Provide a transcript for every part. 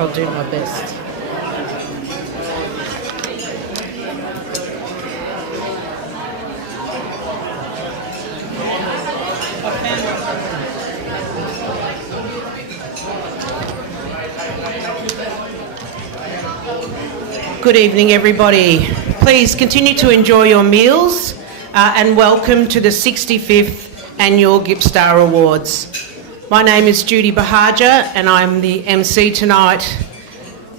I'll do my best. Good evening, everybody. Please continue to enjoy your meals and welcome to the 65th Annual Gippstar Awards. My name is Judy Bahaja and I'm the MC tonight,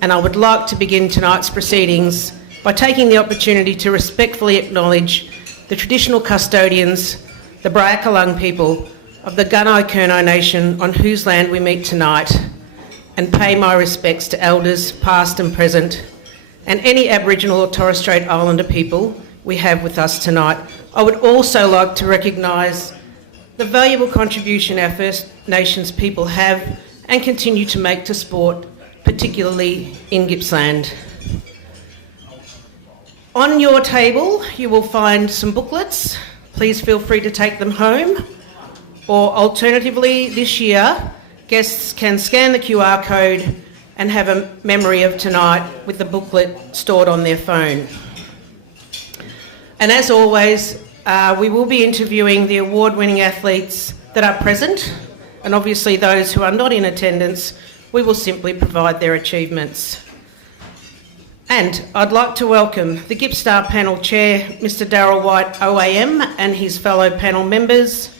and I would like to begin tonight's proceedings by taking the opportunity to respectfully acknowledge the traditional custodians, the Brayakalung people of the Gunai-Kurno Nation on whose land we meet tonight, and pay my respects to elders past and present, and any Aboriginal or Torres Strait Islander people we have with us tonight. I would also like to recognise the valuable contribution our First Nations people have and continue to make to sport, particularly in Gippsland. On your table you will find some booklets. Please feel free to take them home, or alternatively this year guests can scan the QR code and have a memory of tonight with the booklet stored on their phone. And as always, we will be interviewing the award-winning athletes that are present, and obviously those who are not in attendance, we will simply provide their achievements. And I'd like to welcome the Gippstar Panel Chair, Mr Darryl White OAM, and his fellow panel members,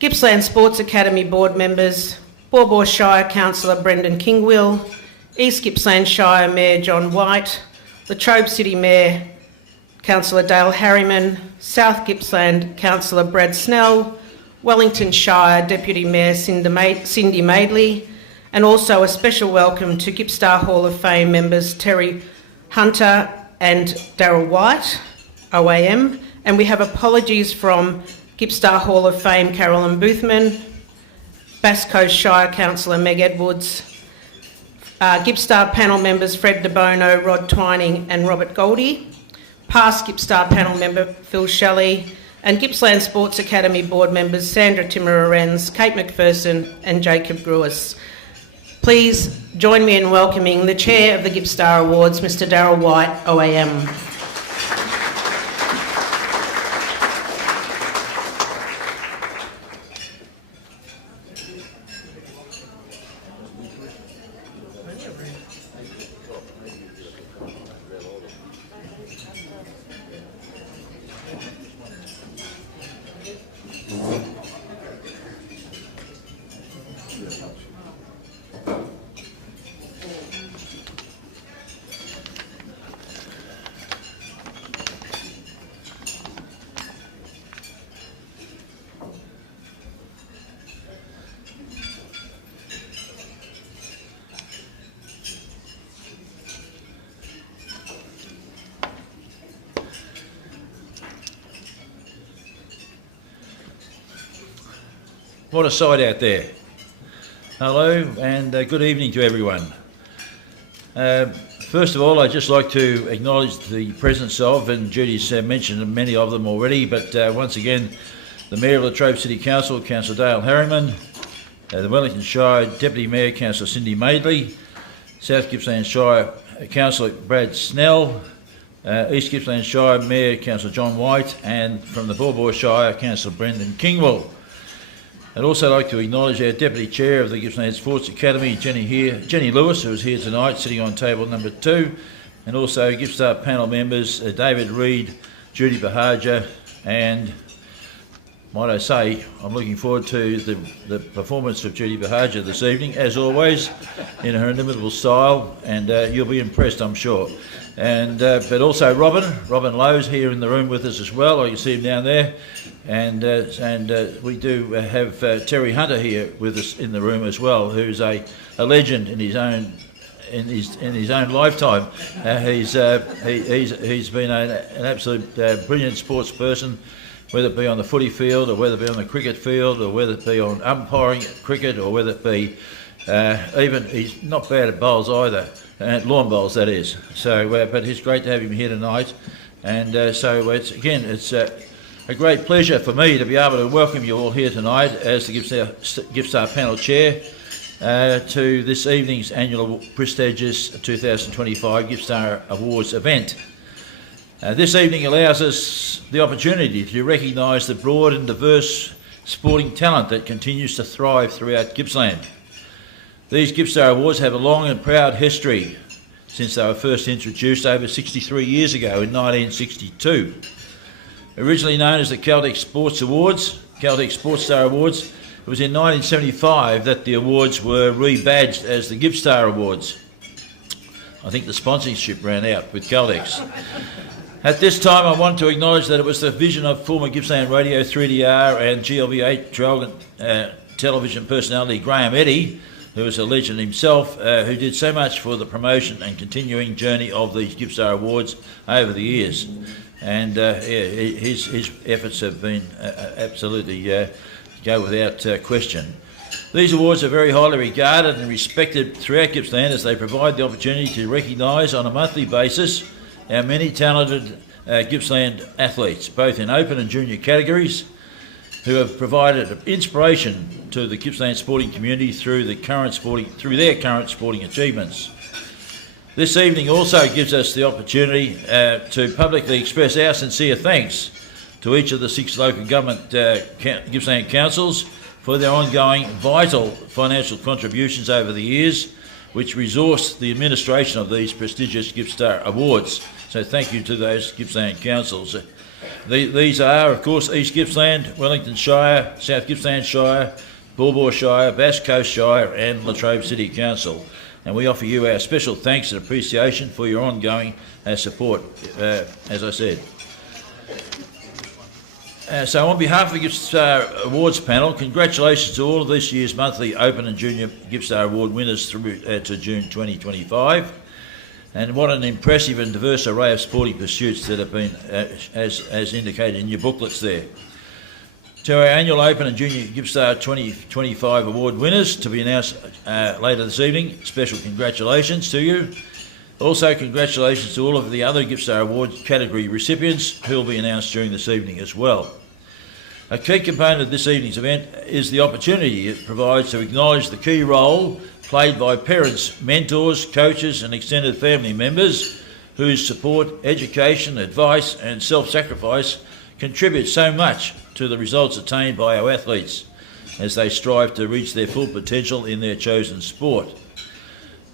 Gippsland Sports Academy board members, Baw Baw Shire Councillor Brendan Kingwill, East Gippsland Shire Mayor John White, Latrobe City Mayor Councillor Dale Harriman, South Gippsland Councillor Brad Snell, Wellington Shire Deputy Mayor Cindy Maidley, and also a special welcome to Gippstar Hall of Fame members Terry Hunter and Darryl White, OAM, and we have apologies from Gippstar Hall of Fame Carolyn Boothman, Bass Coast Shire Councillor Meg Edwards, Gippstar panel members Fred De Bono, Rod Twining and Robert Goldie, past Gippstar panel member Phil Shelley, and Gippsland Sports Academy board members Sandra Timmer-Arens, Kate McPherson and Jacob Gruis. Please join me in welcoming the Chair of the Gippstar Awards, Mr Darryl White, OAM. What a sight out there. Hello and good evening to everyone. First of all, I'd just like to acknowledge the presence of, and Judy's mentioned many of them already, but once again, the Mayor of Latrobe City Council, Councillor Dale Harriman, the Wellington Shire Deputy Mayor, Councillor Cindy Maidley, South Gippsland Shire Councillor Brad Snell, East Gippsland Shire Mayor, Councillor John White, and from the Baw Baw Shire, Councillor Brendan Kingwill. I'd also like to acknowledge our Deputy Chair of the Gippsland Sports Academy, Jenny Lewis, who is here tonight, sitting on table number 2, and also Gippstar panel members David Reid, Judy Bahaja, and might I say, I'm looking forward to the performance of Judy Bahaja this evening, as always, in her inimitable style, and you'll be impressed, I'm sure. And but also Robin Lowe's here in the room with us as well. I can see him down there, and we do have Terry Hunter here with us in the room as well, who's a legend in his own lifetime. He's been an absolute brilliant sports person, whether it be on the footy field or whether it be on the cricket field or whether it be on umpiring cricket or whether it be even he's not bad at bowls either. Lawn bowls, that is. So, but it's great to have him here tonight, and so it's a great pleasure for me to be able to welcome you all here tonight as the Gippstar panel chair, to this evening's annual prestigious 2025 Gippstar Awards event. This evening allows us the opportunity to recognise the broad and diverse sporting talent that continues to thrive throughout Gippsland. These Gippstar Awards have a long and proud history since they were first introduced over 63 years ago in 1962. Originally known as the Celtic Sports Awards, Celtic Sports Star Awards, it was in 1975 that the awards were rebadged as the Gippstar Awards. I think the sponsorship ran out with Celtics. At this time, I want to acknowledge that it was the vision of former Gippsland Radio 3DR and GLB8 television personality Graham Eddy, who is a legend himself, who did so much for the promotion and continuing journey of these Gippstar Awards over the years. And his efforts have been absolutely go without question. These awards are very highly regarded and respected throughout Gippsland as they provide the opportunity to recognise on a monthly basis our many talented Gippsland athletes, both in open and junior categories, who have provided inspiration to the Gippsland sporting community through their current sporting achievements. This evening also gives us the opportunity to publicly express our sincere thanks to each of the 6 local government Gippsland councils for their ongoing vital financial contributions over the years, which resourced the administration of these prestigious Gippstar Awards. So thank you to those Gippsland councils. These are, of course, East Gippsland, Wellington Shire, South Gippsland Shire, Baw Baw Shire, Bass Coast Shire and Latrobe City Council. And we offer you our special thanks and appreciation for your ongoing support, as I said. So on behalf of the Gippstar Awards panel, congratulations to all of this year's monthly Open and Junior Gippstar Award winners through to June 2025. And what an impressive and diverse array of sporting pursuits that have been, as indicated in your booklets there. To our annual Open and Junior Gippstar 2025 Award winners to be announced later this evening, special congratulations to you. Also congratulations to all of the other Gippstar Award category recipients who will be announced during this evening as well. A key component of this evening's event is the opportunity it provides to acknowledge the key role played by parents, mentors, coaches and extended family members whose support, education, advice and self-sacrifice contribute so much to the results attained by our athletes as they strive to reach their full potential in their chosen sport.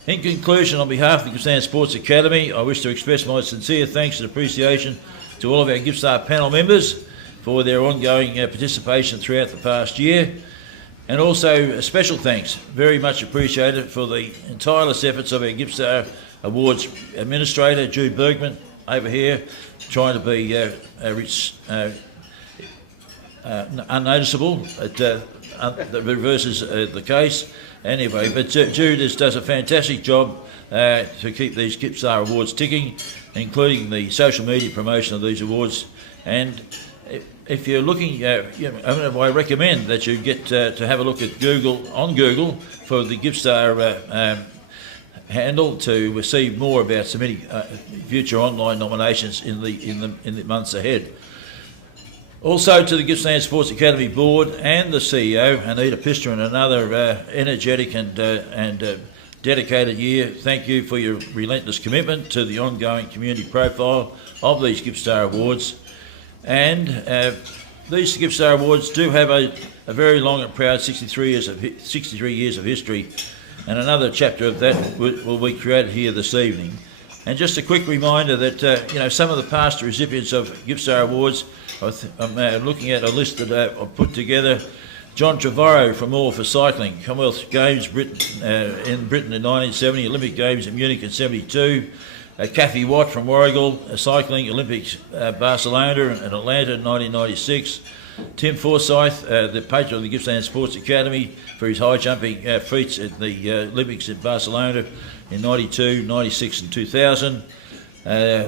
In conclusion, on behalf of the Gippsland Sports Academy, I wish to express my sincere thanks and appreciation to all of our Gippstar panel members for their ongoing participation throughout the past year. And also a special thanks, very much appreciated, for the tireless efforts of our Gippstar Awards Administrator, Jude Bergman, over here, trying to be unnoticeable. The reverse is the case. Anyway, but Jude does a fantastic job to keep these Gippstar Awards ticking, including the social media promotion of these awards. And if you're looking, I recommend that you get to have a look at Google for the Gippstar handle to see more about submitting future online nominations in the months ahead. Also to the Gippsland Sports Academy Board and the CEO, Anita Pistor, and another energetic and dedicated year. Thank you for your relentless commitment to the ongoing community profile of these Gippstar Awards. And these Gippstar Awards do have a very long and proud 63 years of history, and another chapter of that will be created here this evening. And just a quick reminder that some of the past recipients of Gippstar Awards, I'm looking at a list that I've put together. John Trevorrow from All for Cycling, Commonwealth Games in Britain in 1970, Olympic Games in Munich in 72. Kathy Watt from Warragul, Cycling, Olympics Barcelona and Atlanta in 1996. Tim Forsyth, the patron of the Gippsland Sports Academy, for his high jumping feats at the Olympics in Barcelona in 92, 96 and 2000.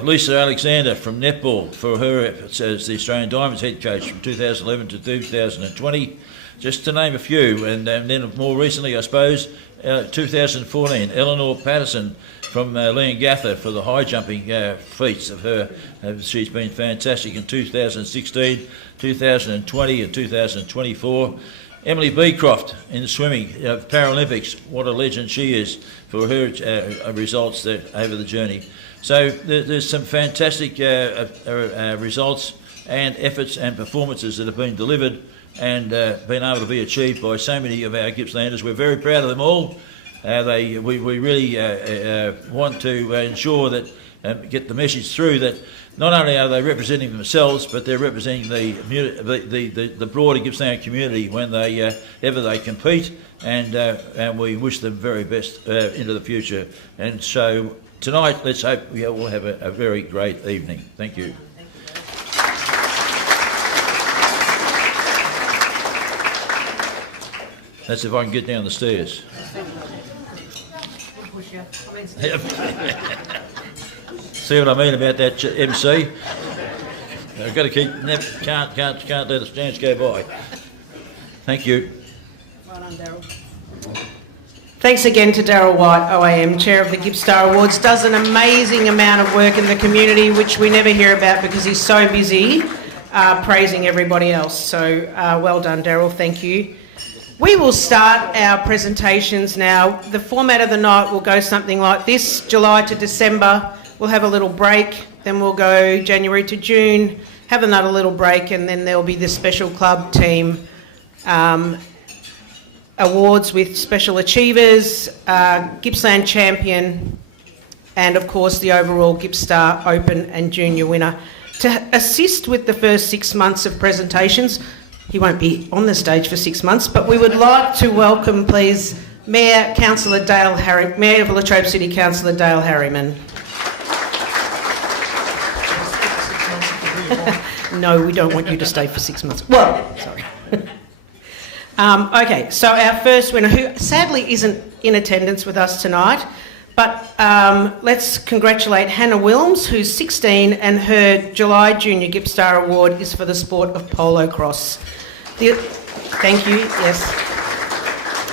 Lisa Alexander from netball for her efforts as the Australian Diamonds head coach from 2011 to 2020, just to name a few. And then more recently, I suppose, 2014, Eleanor Patterson from Leongatha for the high jumping feats of her. She's been fantastic in 2016, 2020 and 2024. Emily Beecroft in swimming, Paralympics, what a legend she is for her results there over the journey. So there's some fantastic results and efforts and performances that have been delivered and been able to be achieved by so many of our Gippslanders. We're very proud of them all. We really want to ensure that, get the message through that not only are they representing themselves, but they're representing the broader Gippsland community whenever they compete, and we wish them very best into the future. And so tonight, let's hope we all have a very great evening. Thank you. That's if I can get down the stairs. See what I mean about that, MC? I've got to can't let a chance go by. Thank you. Well done, Daryl. Thanks again to Daryl White, OAM, Chair of the Gippstar Awards. Does an amazing amount of work in the community, which we never hear about because he's so busy praising everybody else. So well done, Daryl. Thank you. We will start our presentations now. The format of the night will go something like this: July to December, we'll have a little break, then we'll go January to June, have another little break, and then there'll be the special club team awards with special achievers, Gippsland champion, and of course the overall Gippstar Open and Junior winner. To assist with the first 6 months of presentations, he won't be on the stage for 6 months, but we would like to welcome, please, Mayor of Latrobe City Councillor Dale Harriman. No, we don't want you to stay for 6 months. Well, sorry. Okay, so our first winner, who sadly isn't in attendance with us tonight, but let's congratulate Hannah Wilms, who's 16, and her July Junior Gippstar Award is for the sport of polo cross. Thank you, yes.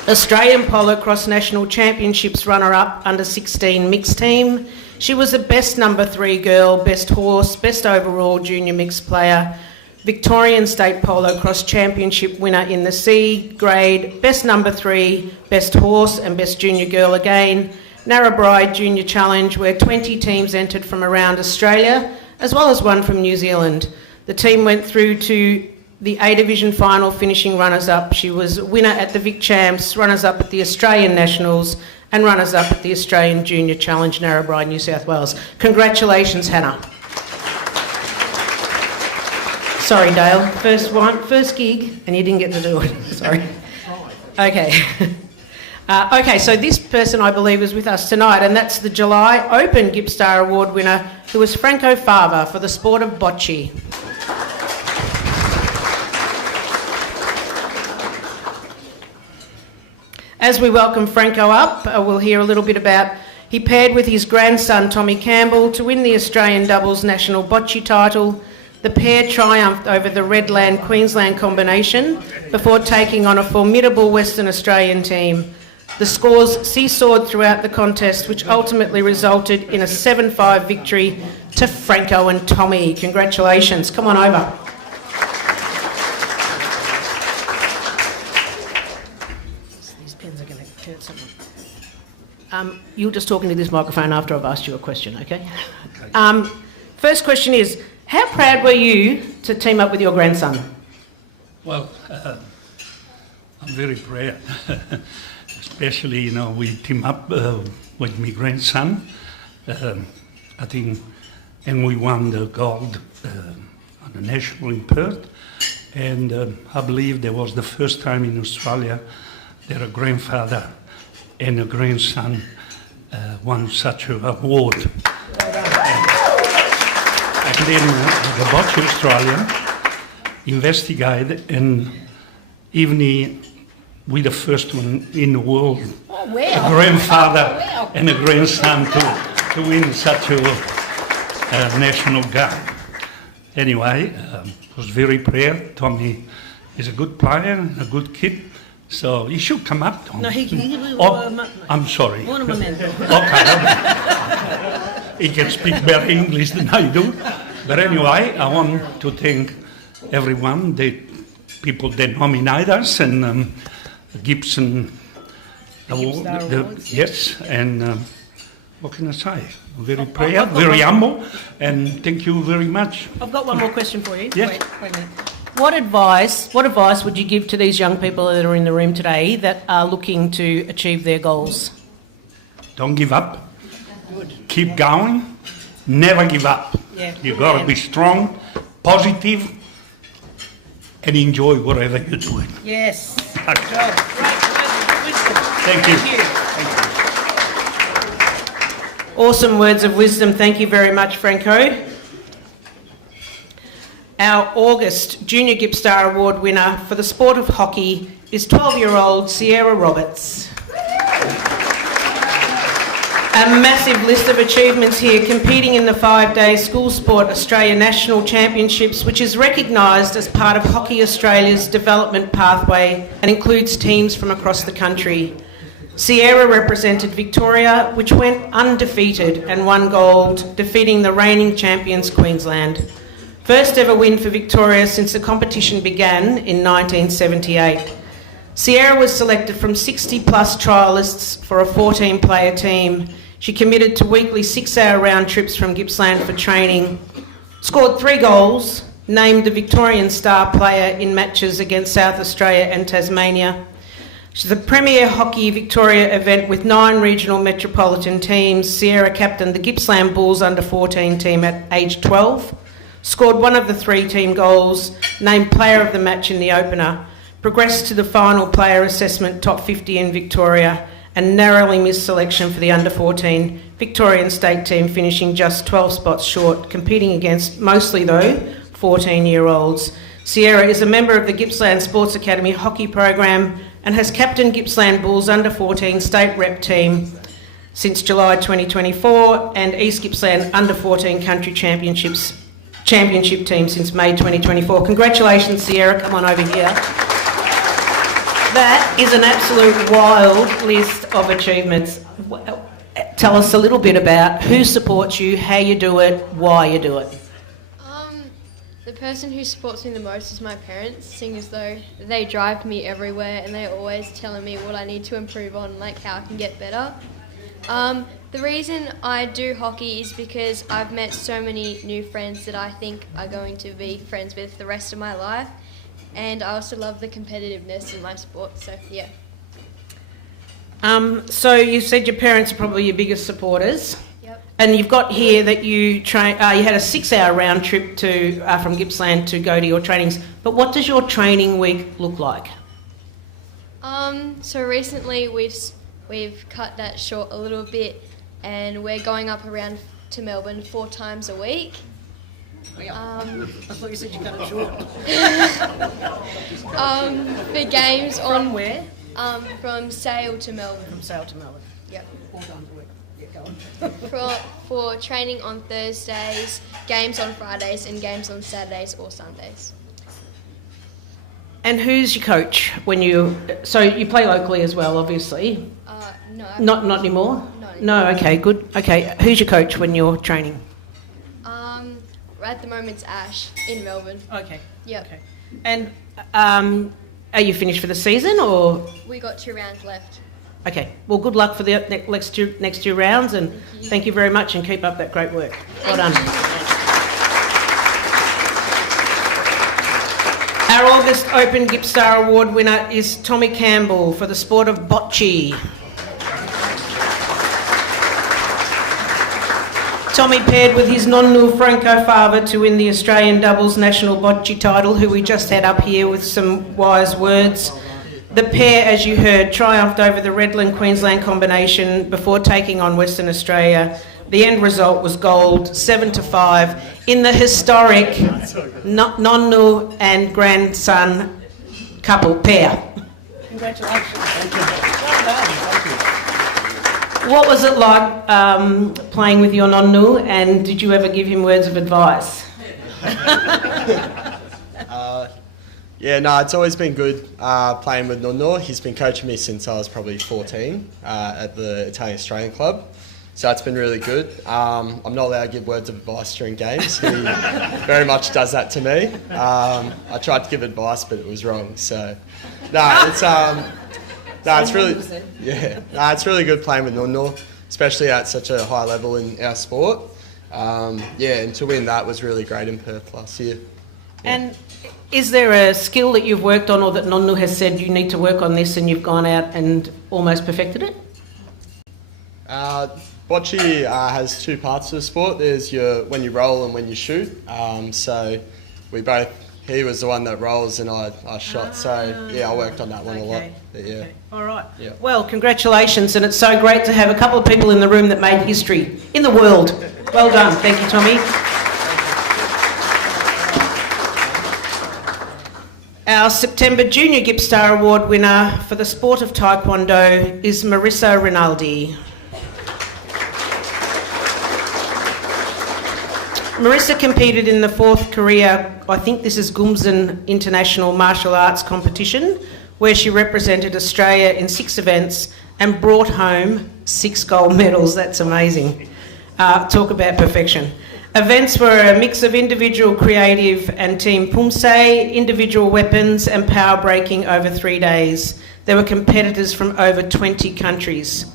Australian Polo Cross National Championships runner-up under 16 mixed team. She was a best number 3 girl, best horse, best overall junior mixed player, Victorian State Polo Cross Championship winner in the C grade, best number 3, best horse and best junior girl again, Narrabri Junior Challenge, where 20 teams entered from around Australia, as well as one from New Zealand. The team went through to the A Division final, finishing runners-up. She was winner at the Vic Champs, runners-up at the Australian Nationals, and runners-up at the Australian Junior Challenge, Narrabri, New South Wales. Congratulations, Hannah. Sorry, Dale. First gig, and you didn't get to do it. Sorry. Okay. Okay, so this person, I believe, is with us tonight, and that's the July Open Gippstar Award winner, who was Franco Fava for the sport of bocce. As we welcome Franco up, we'll hear a little bit about, he paired with his grandson Tommy Campbell to win the Australian Doubles National Bocce title. The pair triumphed over the Redland-Queensland combination before taking on a formidable Western Australian team. The scores seesawed throughout the contest, which ultimately resulted in a 7-5 victory to Franco and Tommy. Congratulations. Come on over. You're just talking to this microphone after I've asked you a question, okay? First question is, how proud were you to team up with your grandson? Well, I'm very proud, especially, we team up with my grandson, I think, and we won the gold on the national in Perth, and I believe that was the first time in Australia that a grandfather and a grandson won such an award. And then the Bocce Australia investigated, and even we the first one in the world, a grandfather and a grandson to win such a national game. Anyway, I was very proud. Tommy is a good player and a good kid. So he should come up, Tom. No, I'm sorry. One of my men. Okay. He can speak better English than I do. But anyway, I want to thank everyone that people that nominate us, and Gibson Award. Gippstar Awards. Yes, and what can I say? Very proud, very humble, and thank you very much. I've got one more question for you. Yes. Wait a minute. What advice would you give to these young people that are in the room today that are looking to achieve their goals? Don't give up. Keep going. Never give up. Yeah. You've got to be strong, positive, and enjoy whatever you're doing. Yes. Thank you. Thank you. Awesome words of wisdom. Thank you very much, Franco. Our August Junior Gippstar Award winner for the sport of hockey is 12-year-old Sierra Roberts. A massive list of achievements here, competing in the 5-day School Sport Australia National Championships, which is recognised as part of Hockey Australia's development pathway and includes teams from across the country. Sierra represented Victoria, which went undefeated and won gold, defeating the reigning champions Queensland. First ever win for Victoria since the competition began in 1978. Sierra was selected from 60-plus triallists for a 14-player team. She committed to weekly 6-hour round trips from Gippsland for training, scored 3 goals, named the Victorian star player in matches against South Australia and Tasmania. She's the premier Hockey Victoria event with 9 regional metropolitan teams. Sierra captained the Gippsland Bulls under-14 team at age 12, scored one of the 3 team goals, named player of the match in the opener, progressed to the final player assessment top 50 in Victoria, and narrowly missed selection for the under-14 Victorian state team, finishing just 12 spots short, competing against mostly, though, 14-year-olds. Sierra is a member of the Gippsland Sports Academy hockey program and has captained Gippsland Bulls under-14 state rep team since July 2024 and East Gippsland under-14 country championship team since May 2024. Congratulations, Sierra. Come on over here. That is an absolute wild list of achievements. Tell us a little bit about who supports you, how you do it, why you do it. The person who supports me the most is my parents, seeing as though they drive me everywhere and they're always telling me what I need to improve on, like how I can get better. The reason I do hockey is because I've met so many new friends that I think are going to be friends with the rest of my life, and I also love the competitiveness in my sport, so yeah. So you said your parents are probably your biggest supporters. Yep. And you've got here that you train. You had a 6-hour round trip to from Gippsland to go to your trainings. But what does your training week look like? So recently we've cut that short a little bit, and we're going up around to Melbourne 4 times a week. I thought you said you cut it short. For games From on where? from Sale to Melbourne. From Sale to Melbourne. Yep. 4 times a week. Yeah, go on. For training on Thursdays, games on Fridays, and games on Saturdays or Sundays. And who's your coach when you? So you play locally as well, obviously. No. Not anymore. No. No. Okay. Good. Okay. Who's your coach when you're training? At the moment it's Ash in Melbourne. Okay. Yep. Okay. And are you finished for the season or? We got 2 rounds left. Okay. Well, good luck for the next two rounds, and thank you very much, and keep up that great work. Well done. Our August Open Gippstar Award winner is Tommy Campbell for the sport of bocce. Tommy paired with his nonnu Franco father to win the Australian doubles national bocce title, who we just had up here with some wise words. The pair, as you heard, triumphed over the Redland Queensland combination before taking on Western Australia. The end result was gold, 7-5, in the historic nonnu and grandson couple pair. Congratulations. Thank you. Well done. Thank you. What was it like playing with your nonnu, and did you ever give him words of advice? It's always been good playing with Nonno. He's been coaching me since I was probably 14 at the Italian Australian Club. So that's been really good. I'm not allowed to give words of advice during games. He very much does that to me. I tried to give advice, but it was wrong. So, it's really, it's really good playing with Nunno, especially at such a high level in our sport. And to win that was really great in Perth last year. And is there a skill that you've worked on or that Nonnu has said you need to work on this and you've gone out and almost perfected it? Bocce has two parts to the sport. There's when you roll and when you shoot. So he was the one that rolls and I shot. So I worked on that one a lot. But, yeah. Okay. All right. Yeah. Well, congratulations, and it's so great to have a couple of people in the room that made history in the world. Well done. Thank you, Tommy. Our September Junior Gippstar Award winner for the sport of Taekwondo is Marissa Rinaldi. Marissa competed in the 4th Korea, I think this is Gumsan International Martial Arts Competition, where she represented Australia in 6 events and brought home 6 gold medals. That's amazing. Talk about perfection. Events were a mix of individual creative and team pumse, individual weapons and power breaking over 3 days. There were competitors from over 20 countries.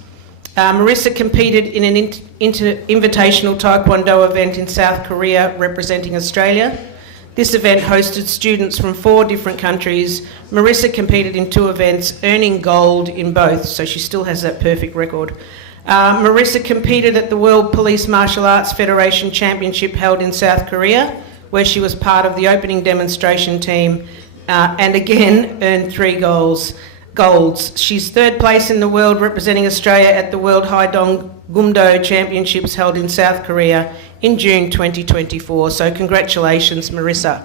Marissa competed in an invitational Taekwondo event in South Korea representing Australia. This event hosted students from 4 different countries. Marissa competed in 2 events, earning gold in both, so she still has that perfect record. Marissa competed at the World Police Martial Arts Federation Championship held in South Korea, where she was part of the opening demonstration team and again earned 3 golds. She's 3rd place in the world representing Australia at the World Haidong Gumdo Championships held in South Korea in June 2024. So congratulations, Marissa.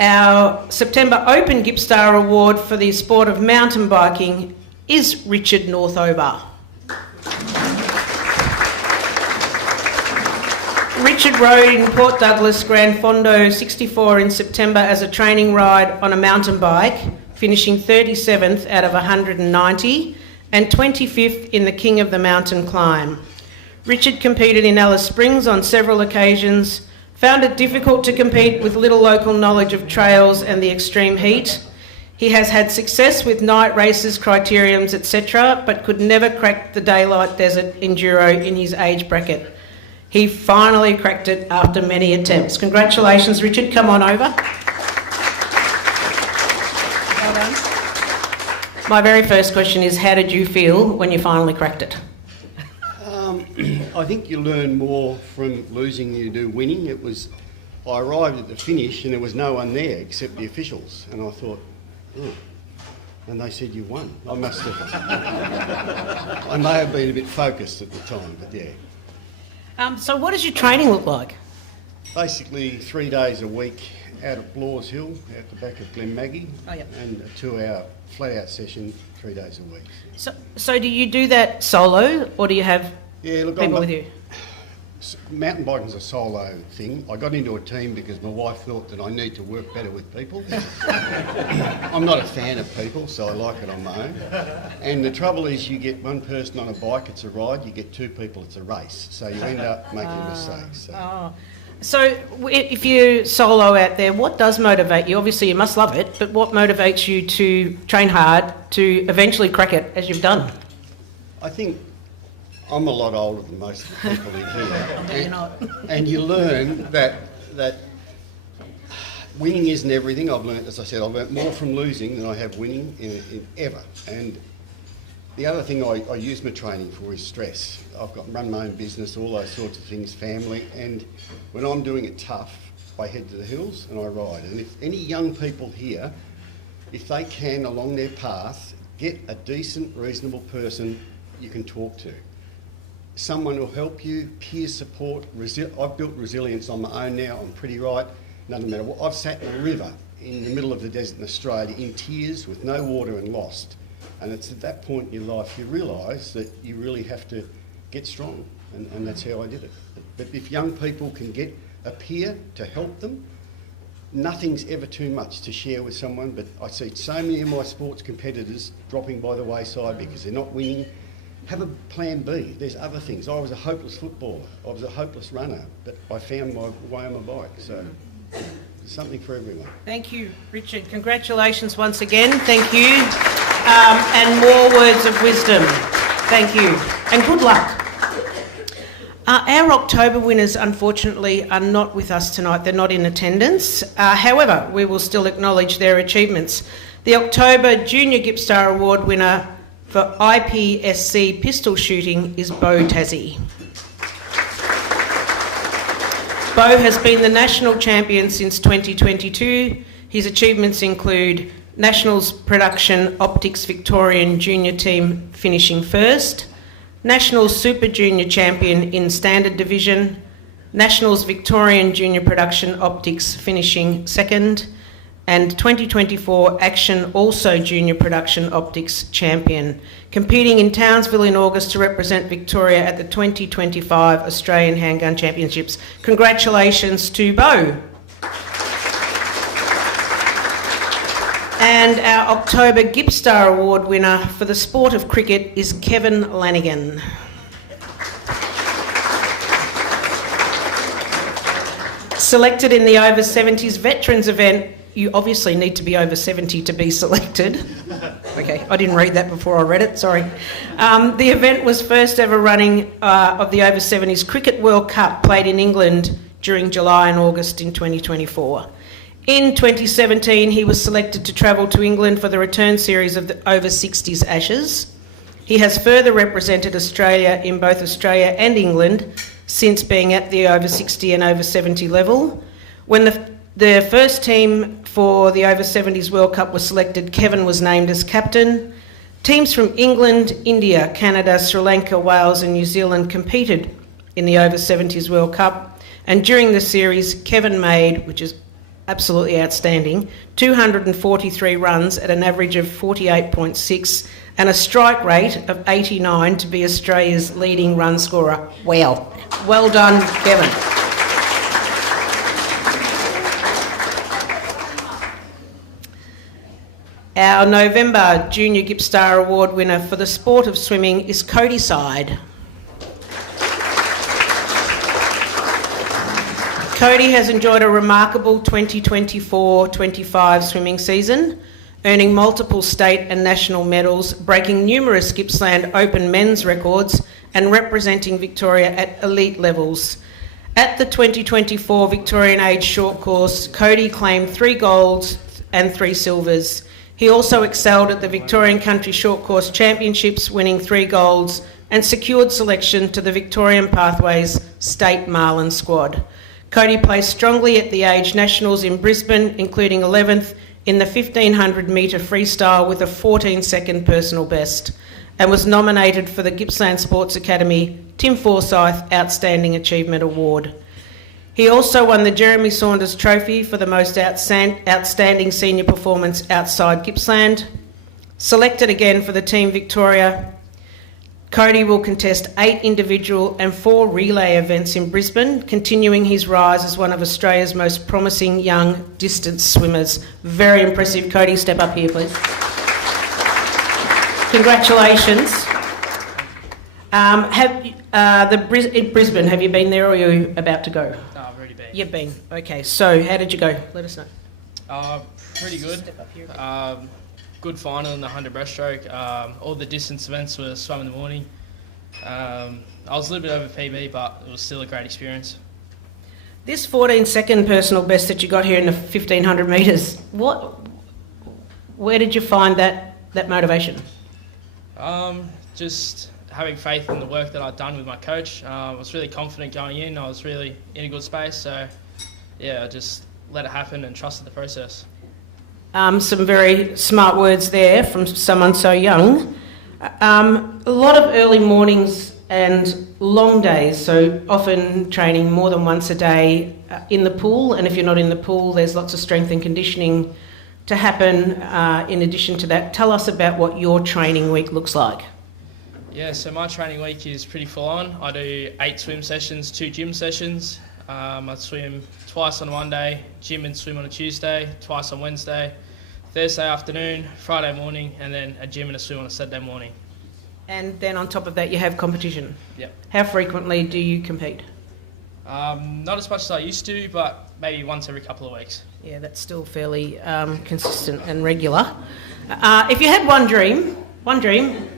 Our September Open Gippstar Award for the sport of mountain biking is Richard Northover. Richard rode in Port Douglas Grand Fondo 64 in September as a training ride on a mountain bike, finishing 37th out of 190 and 25th in the King of the Mountain climb. Richard competed in Alice Springs on several occasions, found it difficult to compete with little local knowledge of trails and the extreme heat. He has had success with night races, criteriums, etc., but could never crack the daylight desert enduro in his age bracket. He finally cracked it after many attempts. Congratulations, Richard. Come on over. Well done. My very first question is, how did you feel when you finally cracked it? I think you learn more from losing than you do winning. I arrived at the finish and there was no one there except the officials, and I thought, oh. And they said, you won. I may have been a bit focused at the time, but yeah. So what does your training look like? Basically 3 days a week out at Blaw's Hill, out the back of Glenmaggie, and a 2-hour flat-out session 3 days a week. So do you do that solo, or do you have people with you? Mountain biking's a solo thing. I got into a team because my wife thought that I need to work better with people. I'm not a fan of people, so I like it on my own. And the trouble is, you get one person on a bike, it's a ride, you get 2 people, it's a race. So you end up making mistakes. So if you solo out there, what does motivate you? Obviously you must love it, but what motivates you to train hard to eventually crack it as you've done? I think I'm a lot older than most of the people in here. No, you're not. And you learn that winning isn't everything. I've learned, as I said, I've learned more from losing than I have winning in ever. And the other thing I use my training for is stress. I've run my own business, all those sorts of things, family, and when I'm doing it tough, I head to the hills and I ride. And if any young people here, if they can, along their path, get a decent, reasonable person you can talk to. Someone will help you, peer support. I've built resilience on my own now. I'm pretty right. No matter what. I've sat in a river in the middle of the desert in Australia in tears with no water and lost. And it's at that point in your life you realise that you really have to get strong. And that's how I did it. But if young people can get a peer to help them, nothing's ever too much to share with someone, but I see so many of my sports competitors dropping by the wayside because they're not winning. Have a plan B. There's other things. I was a hopeless footballer. I was a hopeless runner, but I found my way on my bike. So there's something for everyone. Thank you, Richard. Congratulations once again. Thank you. And more words of wisdom. Thank you. And good luck. Our October winners, unfortunately, are not with us tonight. They're not in attendance. However, we will still acknowledge their achievements. The October Junior Gippstar Award winner for IPSC pistol shooting is Bo Tassie. Bo has been the national champion since 2022. His achievements include Nationals Production Optics Victorian Junior Team finishing first, Nationals Super Junior Champion in Standard Division, Nationals Victorian Junior Production Optics finishing second, and 2024 Action Also Junior Production Optics Champion, competing in Townsville in August to represent Victoria at the 2025 Australian Handgun Championships. Congratulations to Bo. And our October Gippstar Award winner for the sport of cricket is Kevin Lanigan. Selected in the over 70s veterans event. You obviously need to be over 70 to be selected. Okay, I didn't read that before I read it, sorry. The event was first ever running of the over 70s Cricket World Cup played in England during July and August in 2024. In 2017, he was selected to travel to England for the return series of the over 60s Ashes. He has further represented Australia in both Australia and England since being at the over 60 and over 70 level. When the first team for the over 70s World Cup was selected, Kevin was named as captain. Teams from England, India, Canada, Sri Lanka, Wales and New Zealand competed in the over 70s World Cup. And during the series, Kevin made, which is absolutely outstanding, 243 runs at an average of 48.6 and a strike rate of 89 to be Australia's leading run scorer. Wow. Well done, Kevin. Our November Junior Gippstar Award winner for the sport of swimming is Cody Side. Cody has enjoyed a remarkable 2024-25 swimming season, earning multiple state and national medals, breaking numerous Gippsland Open men's records and representing Victoria at elite levels. At the 2024 Victorian Age Short Course, Cody claimed 3 golds and 3 silvers. He also excelled at the Victorian Country Short Course Championships, winning 3 golds and secured selection to the Victorian Pathways State Marlin squad. Cody placed strongly at the Age Nationals in Brisbane, including 11th in the 1500 metre freestyle with a 14-second personal best, and was nominated for the Gippsland Sports Academy Tim Forsyth Outstanding Achievement Award. He also won the Jeremy Saunders Trophy for the most outstanding senior performance outside Gippsland. Selected again for the Team Victoria, Cody will contest 8 individual and 4 relay events in Brisbane, continuing his rise as one of Australia's most promising young distance swimmers. Very impressive. Cody, step up here, please. Congratulations. In Brisbane, have you been there or are you about to go? No, I've already been. You've been. Okay, so how did you go? Let us know. Pretty good. Step up here. Good final in the 100 breaststroke. All the distance events were swum in the morning. I was a little bit over PB, but it was still a great experience. This 14-second personal best that you got here in the 1500 metres, where did you find that motivation? Just having faith in the work that I'd done with my coach. I was really confident going in. I was really in a good space. So, yeah, I just let it happen and trusted the process. Some very smart words there from someone so young. A lot of early mornings and long days, so often training more than once a day in the pool, and if you're not in the pool, there's lots of strength and conditioning to happen in addition to that. Tell us about what your training week looks like. Yeah, so my training week is pretty full on. I do 8 swim sessions, 2 gym sessions. I swim twice on one day, gym and swim on a Tuesday, twice on Wednesday, Thursday afternoon, Friday morning, and then a gym and a swim on a Saturday morning. And then on top of that, you have competition. Yep. How frequently do you compete? Not as much as I used to, but maybe once every couple of weeks. Yeah, that's still fairly consistent and regular. If you had one dream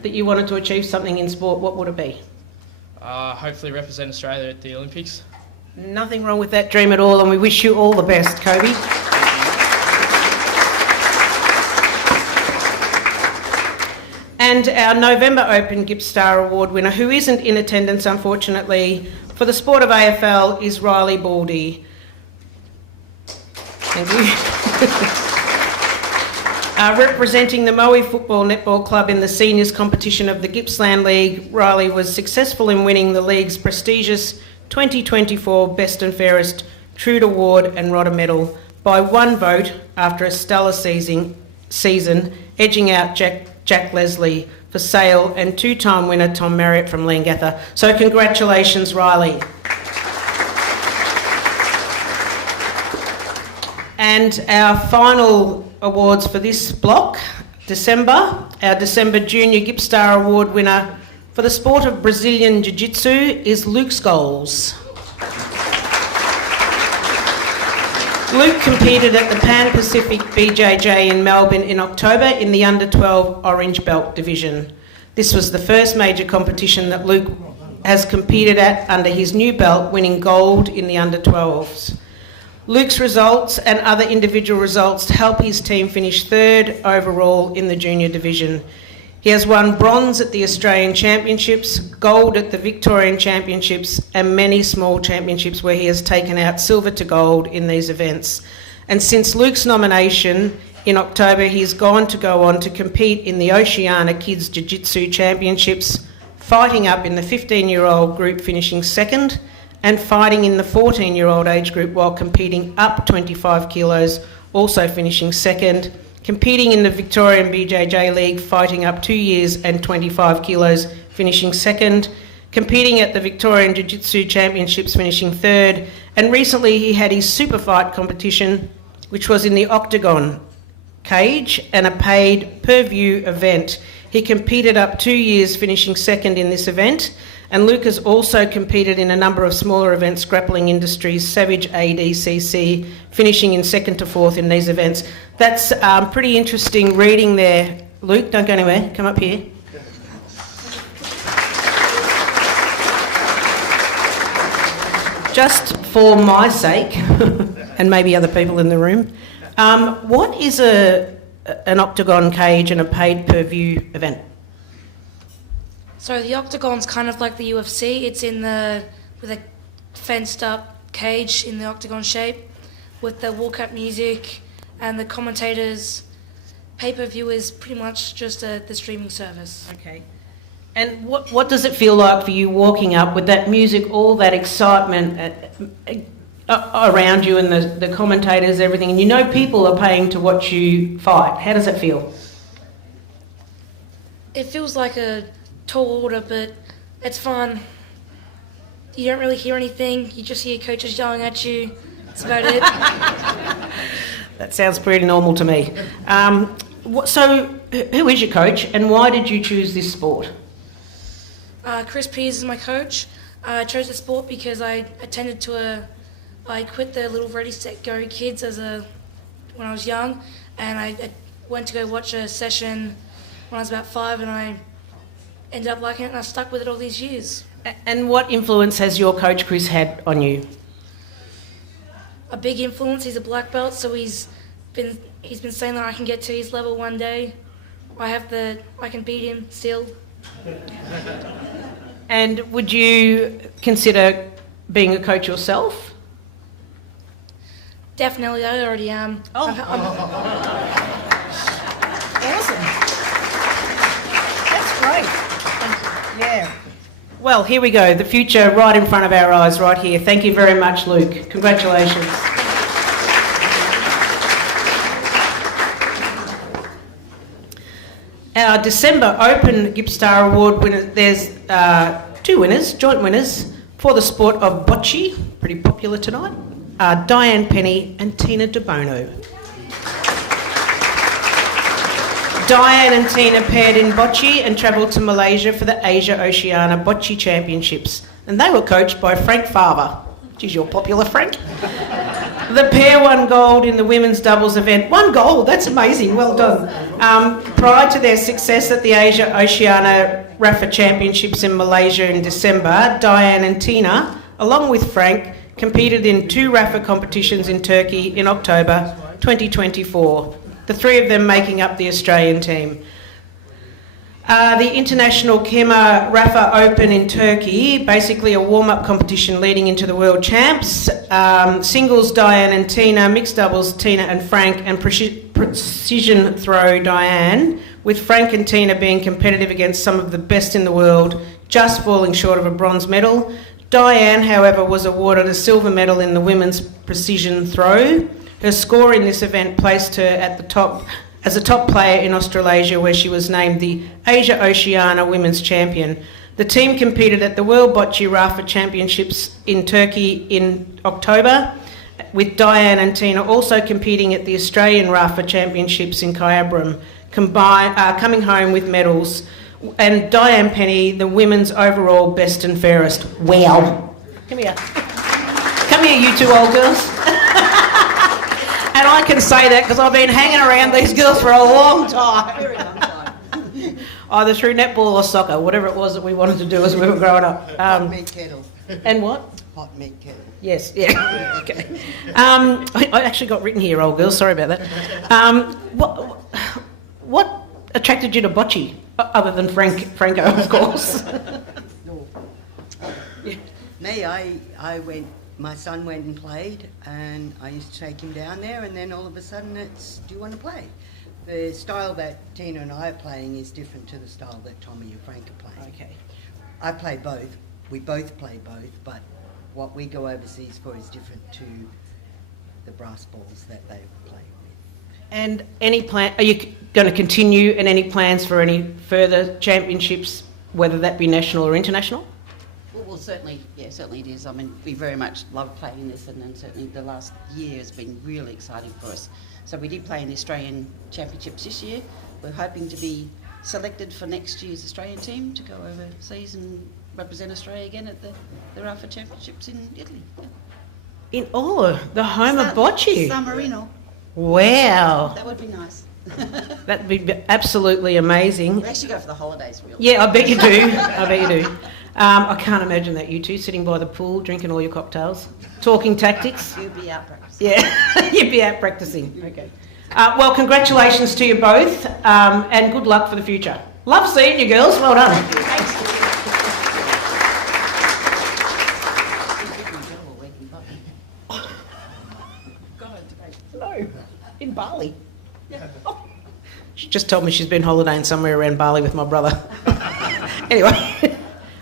that you wanted to achieve something in sport, what would it be? Hopefully represent Australia at the Olympics. Nothing wrong with that dream at all, and we wish you all the best, Kobe. And our November Open Gippstar Award winner, who isn't in attendance unfortunately, for the sport of AFL is Riley Baldy. Thank you. Representing the Moe Football Netball Club in the seniors competition of the Gippsland League, Riley was successful in winning the league's prestigious 2024 Best and Fairest Trude Award and Rodder Medal by one vote after a stellar season, edging out Jack Leslie for Sale and two-time winner Tom Marriott from Leongatha. So congratulations, Riley. And our final awards for this block, our December Junior Gippstar Award winner for the sport of Brazilian Jiu-Jitsu is Luke Scholes. Luke competed at the Pan Pacific BJJ in Melbourne in October in the under-12 Orange Belt division. This was the first major competition that Luke has competed at under his new belt, winning gold in the under-12s. Luke's results and other individual results help his team finish third overall in the junior division. He has won bronze at the Australian Championships, gold at the Victorian Championships, and many small championships where he has taken out silver to gold in these events. And since Luke's nomination in October, he's go on to compete in the Oceania Kids Jiu-Jitsu Championships, fighting up in the 15-year-old group, finishing second, and fighting in the 14-year-old age group while competing up 25 kilos, also finishing second, competing in the Victorian BJJ League, fighting up 2 years and 25 kilos, finishing second, competing at the Victorian Jiu-Jitsu Championships, finishing third, and recently he had his super fight competition, which was in the Octagon cage and a paid per-view event. He competed up 2 years, finishing second in this event, and Luke has also competed in a number of smaller events, Grappling Industries, Savage ADCC, finishing in second to fourth in these events. That's pretty interesting reading there. Luke, don't go anywhere. Come up here. Just for my sake, and maybe other people in the room, what is an octagon cage and a paid per-view event? So the octagon's kind of like the UFC. It's with a fenced-up cage in the octagon shape, with the walkout music and the commentators. Pay-per-view is pretty much just the streaming service. Okay. And what does it feel like for you walking up with that music, all that excitement around you and the commentators, everything, and you know people are paying to watch you fight? How does it feel? It feels like a tall order, but it's fun. You don't really hear anything. You just hear coaches yelling at you. That's about it. That sounds pretty normal to me. So who is your coach and why did you choose this sport? Chris Pease is my coach. I chose the sport because I quit the Little Ready Set Go Kids when I was young, and I went to go watch a session when I was about 5, and I ended up liking it, and I've stuck with it all these years. And what influence has your coach Chris had on you? A big influence. He's a black belt, so he's been saying that I can get to his level one day. I can beat him still. And would you consider being a coach yourself? Definitely, I already am. Oh. Awesome. That's great. Yeah. Well, here we go. The future right in front of our eyes, right here. Thank you very much, Luke. Congratulations. Our December Open Gippstar Award winner, there's two winners, joint winners, For the sport of bocce, pretty popular tonight, are Diane Penny and Tina De Bono. Diane and Tina paired in bocce and travelled to Malaysia for the Asia Oceania Bocce Championships, and they were coached by Frank Farber. Geez, you're popular, Frank. The pair won gold in the women's doubles event. 1 gold, that's amazing, well done. Prior to their success at the Asia Oceania Rafa Championships in Malaysia in December, Diane and Tina, along with Frank, competed in 2 Rafa competitions in Turkey in October 2024, the 3 of them making up the Australian team. The International Kema Rafa Open in Turkey, basically a warm-up competition leading into the World Champs. Singles, Diane and Tina, mixed doubles, Tina and Frank, and precision throw, Diane, with Frank and Tina being competitive against some of the best in the world, just falling short of a bronze medal. Diane, however, was awarded a silver medal in the women's precision throw. Her score in this event placed her at the top as a top player in Australasia, where she was named the Asia Oceania Women's Champion. The team competed at the World Bocce Rafa Championships in Turkey in October, with Diane and Tina also competing at the Australian Rafa Championships in Kyabram, coming home with medals, and Diane Penny, the women's overall best and fairest. Wow. Come here. Come here, you 2 old girls. And I can say that because I've been hanging around these girls for a long time. Very long time. Either through netball or soccer, whatever it was that we wanted to do as we were growing up. Hot meat kettle. And what? Hot meat kettle. Yes, yeah. Okay. I actually got written here, old girls. Sorry about that. What attracted you to bocce, other than Franco, of course? No. Me, I went. My son went and played, and I used to take him down there, and then all of a sudden it's, do you want to play? The style that Tina and I are playing is different to the style that Tommy and Frank are playing. Okay. I play both. We both play both, but what we go overseas for is different to the brass balls that they play with. And are you going to continue, and any plans for any further championships, whether that be national or international? Well, certainly it is. I mean, we very much love playing this, and certainly the last year has been really exciting for us. So we did play in the Australian Championships this year. We're hoping to be selected for next year's Australian team to go overseas and represent Australia again at the Rafa Championships in Italy. Yeah. In the home of bocce? San Marino. Wow. That would be nice. That'd be absolutely amazing. We actually go for the holidays, really. Yeah, I bet you do. I bet you do. I can't imagine that, you 2 sitting by the pool, drinking all your cocktails, talking tactics. You'll be out practicing. Yeah, you'd be out practicing. Okay. Well, congratulations to you both, and good luck for the future. Love seeing you girls. Well done. No, in Bali. Oh. She just told me she's been holidaying somewhere around Bali with my brother. Anyway.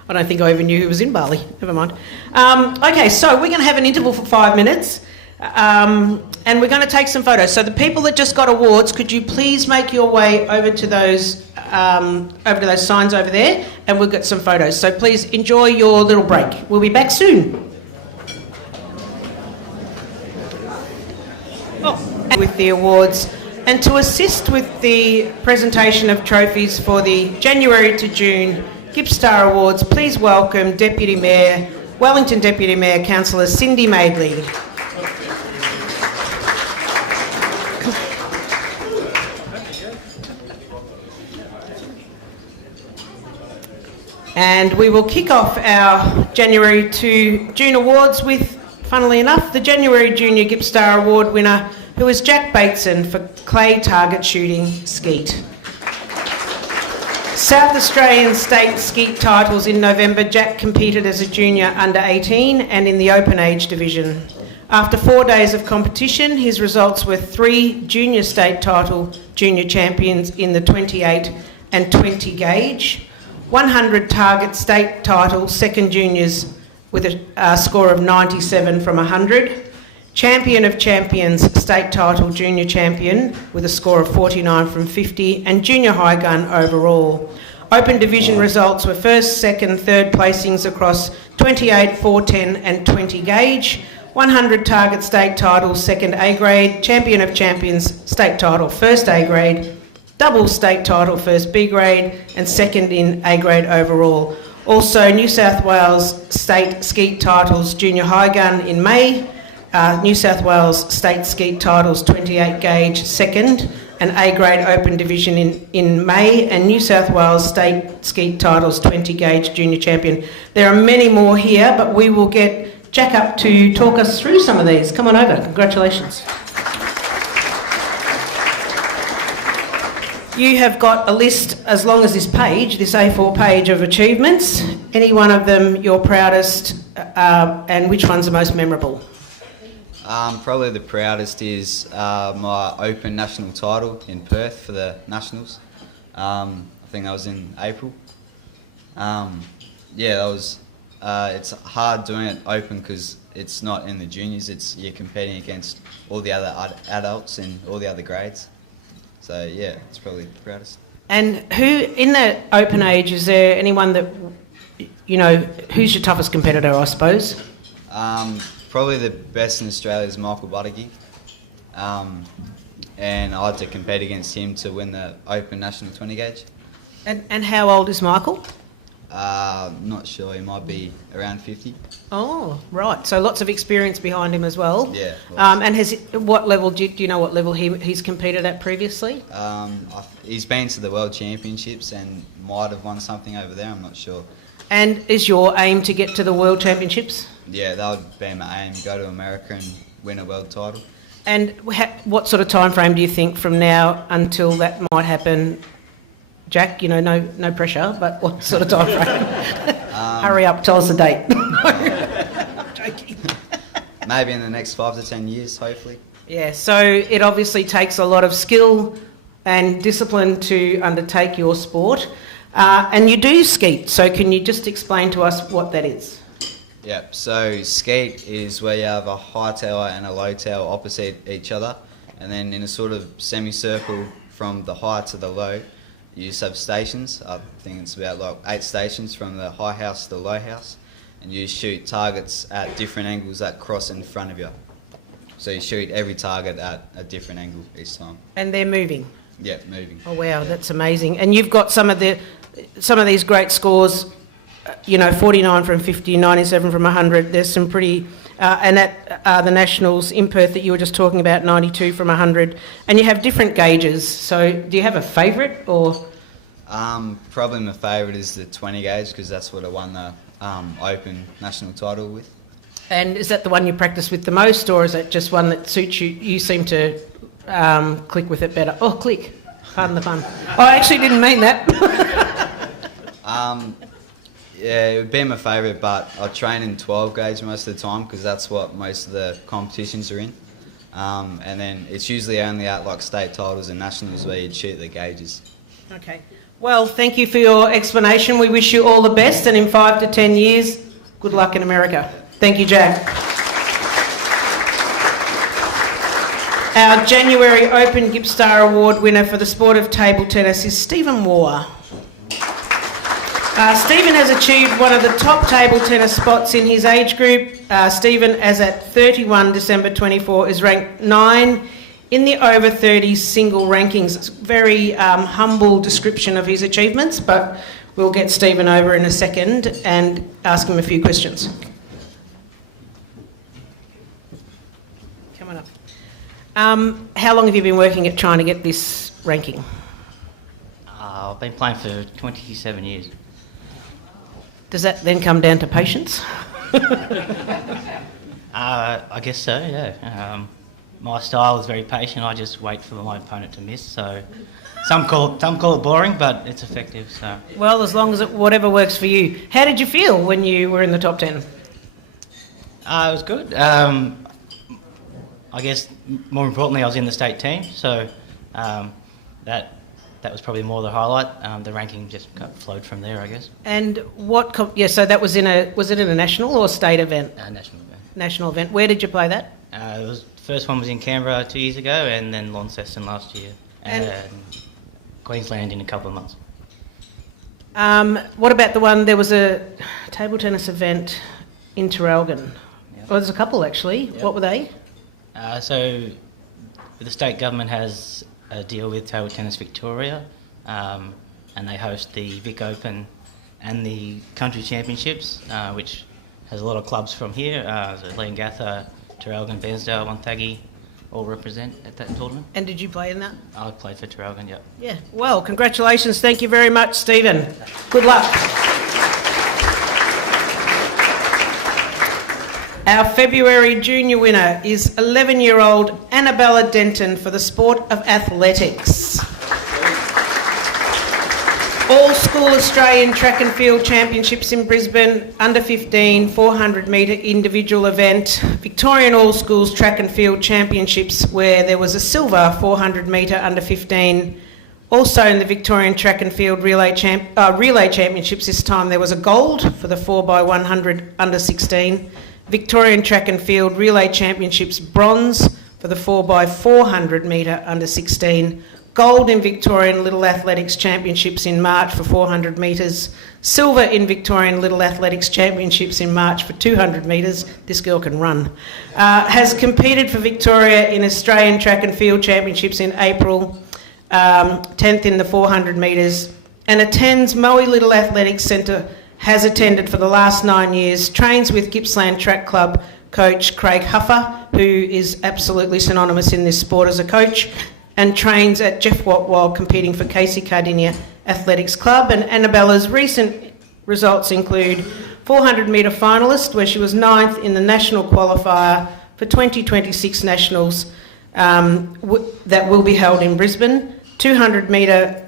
I don't think I even knew who was in Bali. Never mind. Okay, so we're going to have an interval for 5 minutes, and we're going to take some photos. So the people that just got awards, could you please make your way over to those signs over there, and we'll get some photos. So please enjoy your little break. We'll be back soon. With the awards, and to assist with the presentation of trophies for the January to June Gippstar Awards, please welcome Wellington Deputy Mayor Councillor Cindy Madeley. And we will kick off our January to June Awards with, funnily enough, the January Junior Gippstar Award winner, who is Jack Bateson for clay target shooting skeet. South Australian state skeet titles in November, Jack competed as a junior under 18 and in the open age division. After 4 days of competition, his results were 3 junior state title junior champions in the 28 and 20 gauge, 100 target state title second juniors with a score of 97 from 100, Champion of Champions state title junior champion with a score of 49 from 50, and junior high gun overall. Open division results were first, second, third placings across 28, 410 and 20 gauge. 100 target state titles, second A grade. Champion of Champions state title, first A grade. Double state title, first B grade, and second in A grade overall. Also, New South Wales state skeet titles, junior high gun in May. New South Wales state skeet titles, 28 gauge, second, and A grade open division in May, and New South Wales state skeet titles, 20 gauge junior champion. There are many more here, but we will get Jack up to talk us through some of these. Come on over. Congratulations. You have got a list as long as this page, this A4 page of achievements. Any one of them you're proudest, and which one's the most memorable? Probably the proudest is my Open national title in Perth for the Nationals. I think that was in April. That was. It's hard doing it Open because it's not in the juniors. You're competing against all the other adults in all the other grades. So yeah, it's probably the proudest. And who in the Open age, is there anyone that, you know, who's your toughest competitor, I suppose? Probably the best in Australia is Michael Buttigieg. And I had to compete against him to win the Open National 20 gauge. And how old is Michael? Not sure, he might be around 50. Oh, right. So lots of experience behind him as well. Yeah. And what level, do you know what level he's competed at previously? He's been to the World Championships and might have won something over there, I'm not sure. And is your aim to get to the World Championships? Yeah, that would be my aim, go to America and win a world title. And what sort of time frame do you think from now until that might happen? Jack, you know, no pressure, but what sort of time frame? Hurry up, tell us the date. I'm joking. Maybe in the next 5 to 10 years, hopefully. Yeah, so it obviously takes a lot of skill and discipline to undertake your sport. And you do skeet, so can you just explain to us what that is? Yep, so skeet is where you have a high tower and a low tower opposite each other, and then in a sort of semicircle from the high to the low, you just have stations. I think it's about like 8 stations from the high house to the low house, and you shoot targets at different angles that cross in front of you. So you shoot every target at a different angle each time. And they're moving? Yeah, moving. Oh wow, that's amazing. And you've got some of these great scores, you know, 49 from 50, 97 from 100. There's some pretty, and at the Nationals in Perth that you were just talking about, 92 from 100. And you have different gauges. So do you have a favourite or? Probably my favourite is the 20 gauge because that's what I won the Open national title with. And is that the one you practice with the most, or is it just one that suits you? You seem to click with it better. Oh, click. Pardon the pun. I actually didn't mean that. Yeah, it would be my favourite, but I train in 12 gauge most of the time because that's what most of the competitions are in. And then it's usually only at like state titles and nationals where you'd shoot the gauges. Okay. Well, thank you for your explanation. We wish you all the best, and in 5 to 10 years, good luck in America. Thank you, Jack. Our January Open Gippstar Award winner for the sport of table tennis is Stephen Waugh. Stephen has achieved one of the top table tennis spots in his age group. Stephen, as at 31 December 24, is ranked 9 in the over 30 single rankings. It's a very humble description of his achievements, but we'll get Stephen over in a second and ask him a few questions. Come on up. How long have you been working at trying to get this ranking? I've been playing for 27 years. Does that then come down to patience? I guess so, yeah. My style is very patient. I just wait for my opponent to miss. So some call it boring, but it's effective. So well, as long as whatever works for you. How did you feel when you were in the top 10? it was good. I guess more importantly, I was in the state team, so that was probably more the highlight. The ranking just flowed from there, I guess. And so that was was it in a national or state event? National event. National event. Where did you play that? The first one was in Canberra 2 years ago, and then Launceston last year, and Queensland in a couple of months. What about the one, there was a table tennis event in Traralgon? Well, there's a couple actually. Yep. What were they? So the state government has a deal with Table Tennis Victoria, and they host the Vic Open and the Country Championships, which has a lot of clubs from here. So Leongatha, Traralgon, Bairnsdale, Wonthaggi all represent at that tournament. And did you play in that? I played for Traralgon, yep. Yeah. Well, congratulations. Thank you very much, Stephen. Good luck. Our February junior winner is 11-year-old Annabella Denton for the sport of athletics. All-School Australian Track and Field Championships in Brisbane, under 15, 400 metre individual event, Victorian All-Schools Track and Field Championships where there was a silver 400 metre under 15. Also in the Victorian Track and Field Relay Championships this time there was a gold for the 4x100 under 16. Victorian Track and Field Relay Championships bronze for the 4x400 metre under 16. Gold in Victorian Little Athletics Championships in March for 400 metres. Silver in Victorian Little Athletics Championships in March for 200 metres. This girl can run. Has competed for Victoria in Australian Track and Field Championships in April, 10th in the 400 metres, and attends Moe Little Athletics Centre, has attended for the last 9 years, trains with Gippsland Track Club coach Craig Huffer, who is absolutely synonymous in this sport as a coach, and trains at Jeff Watt while competing for Casey Cardinia Athletics Club. And Annabella's recent results include 400 metre finalist, where she was 9th in the national qualifier for 2026 Nationals that will be held in Brisbane. 200 metre,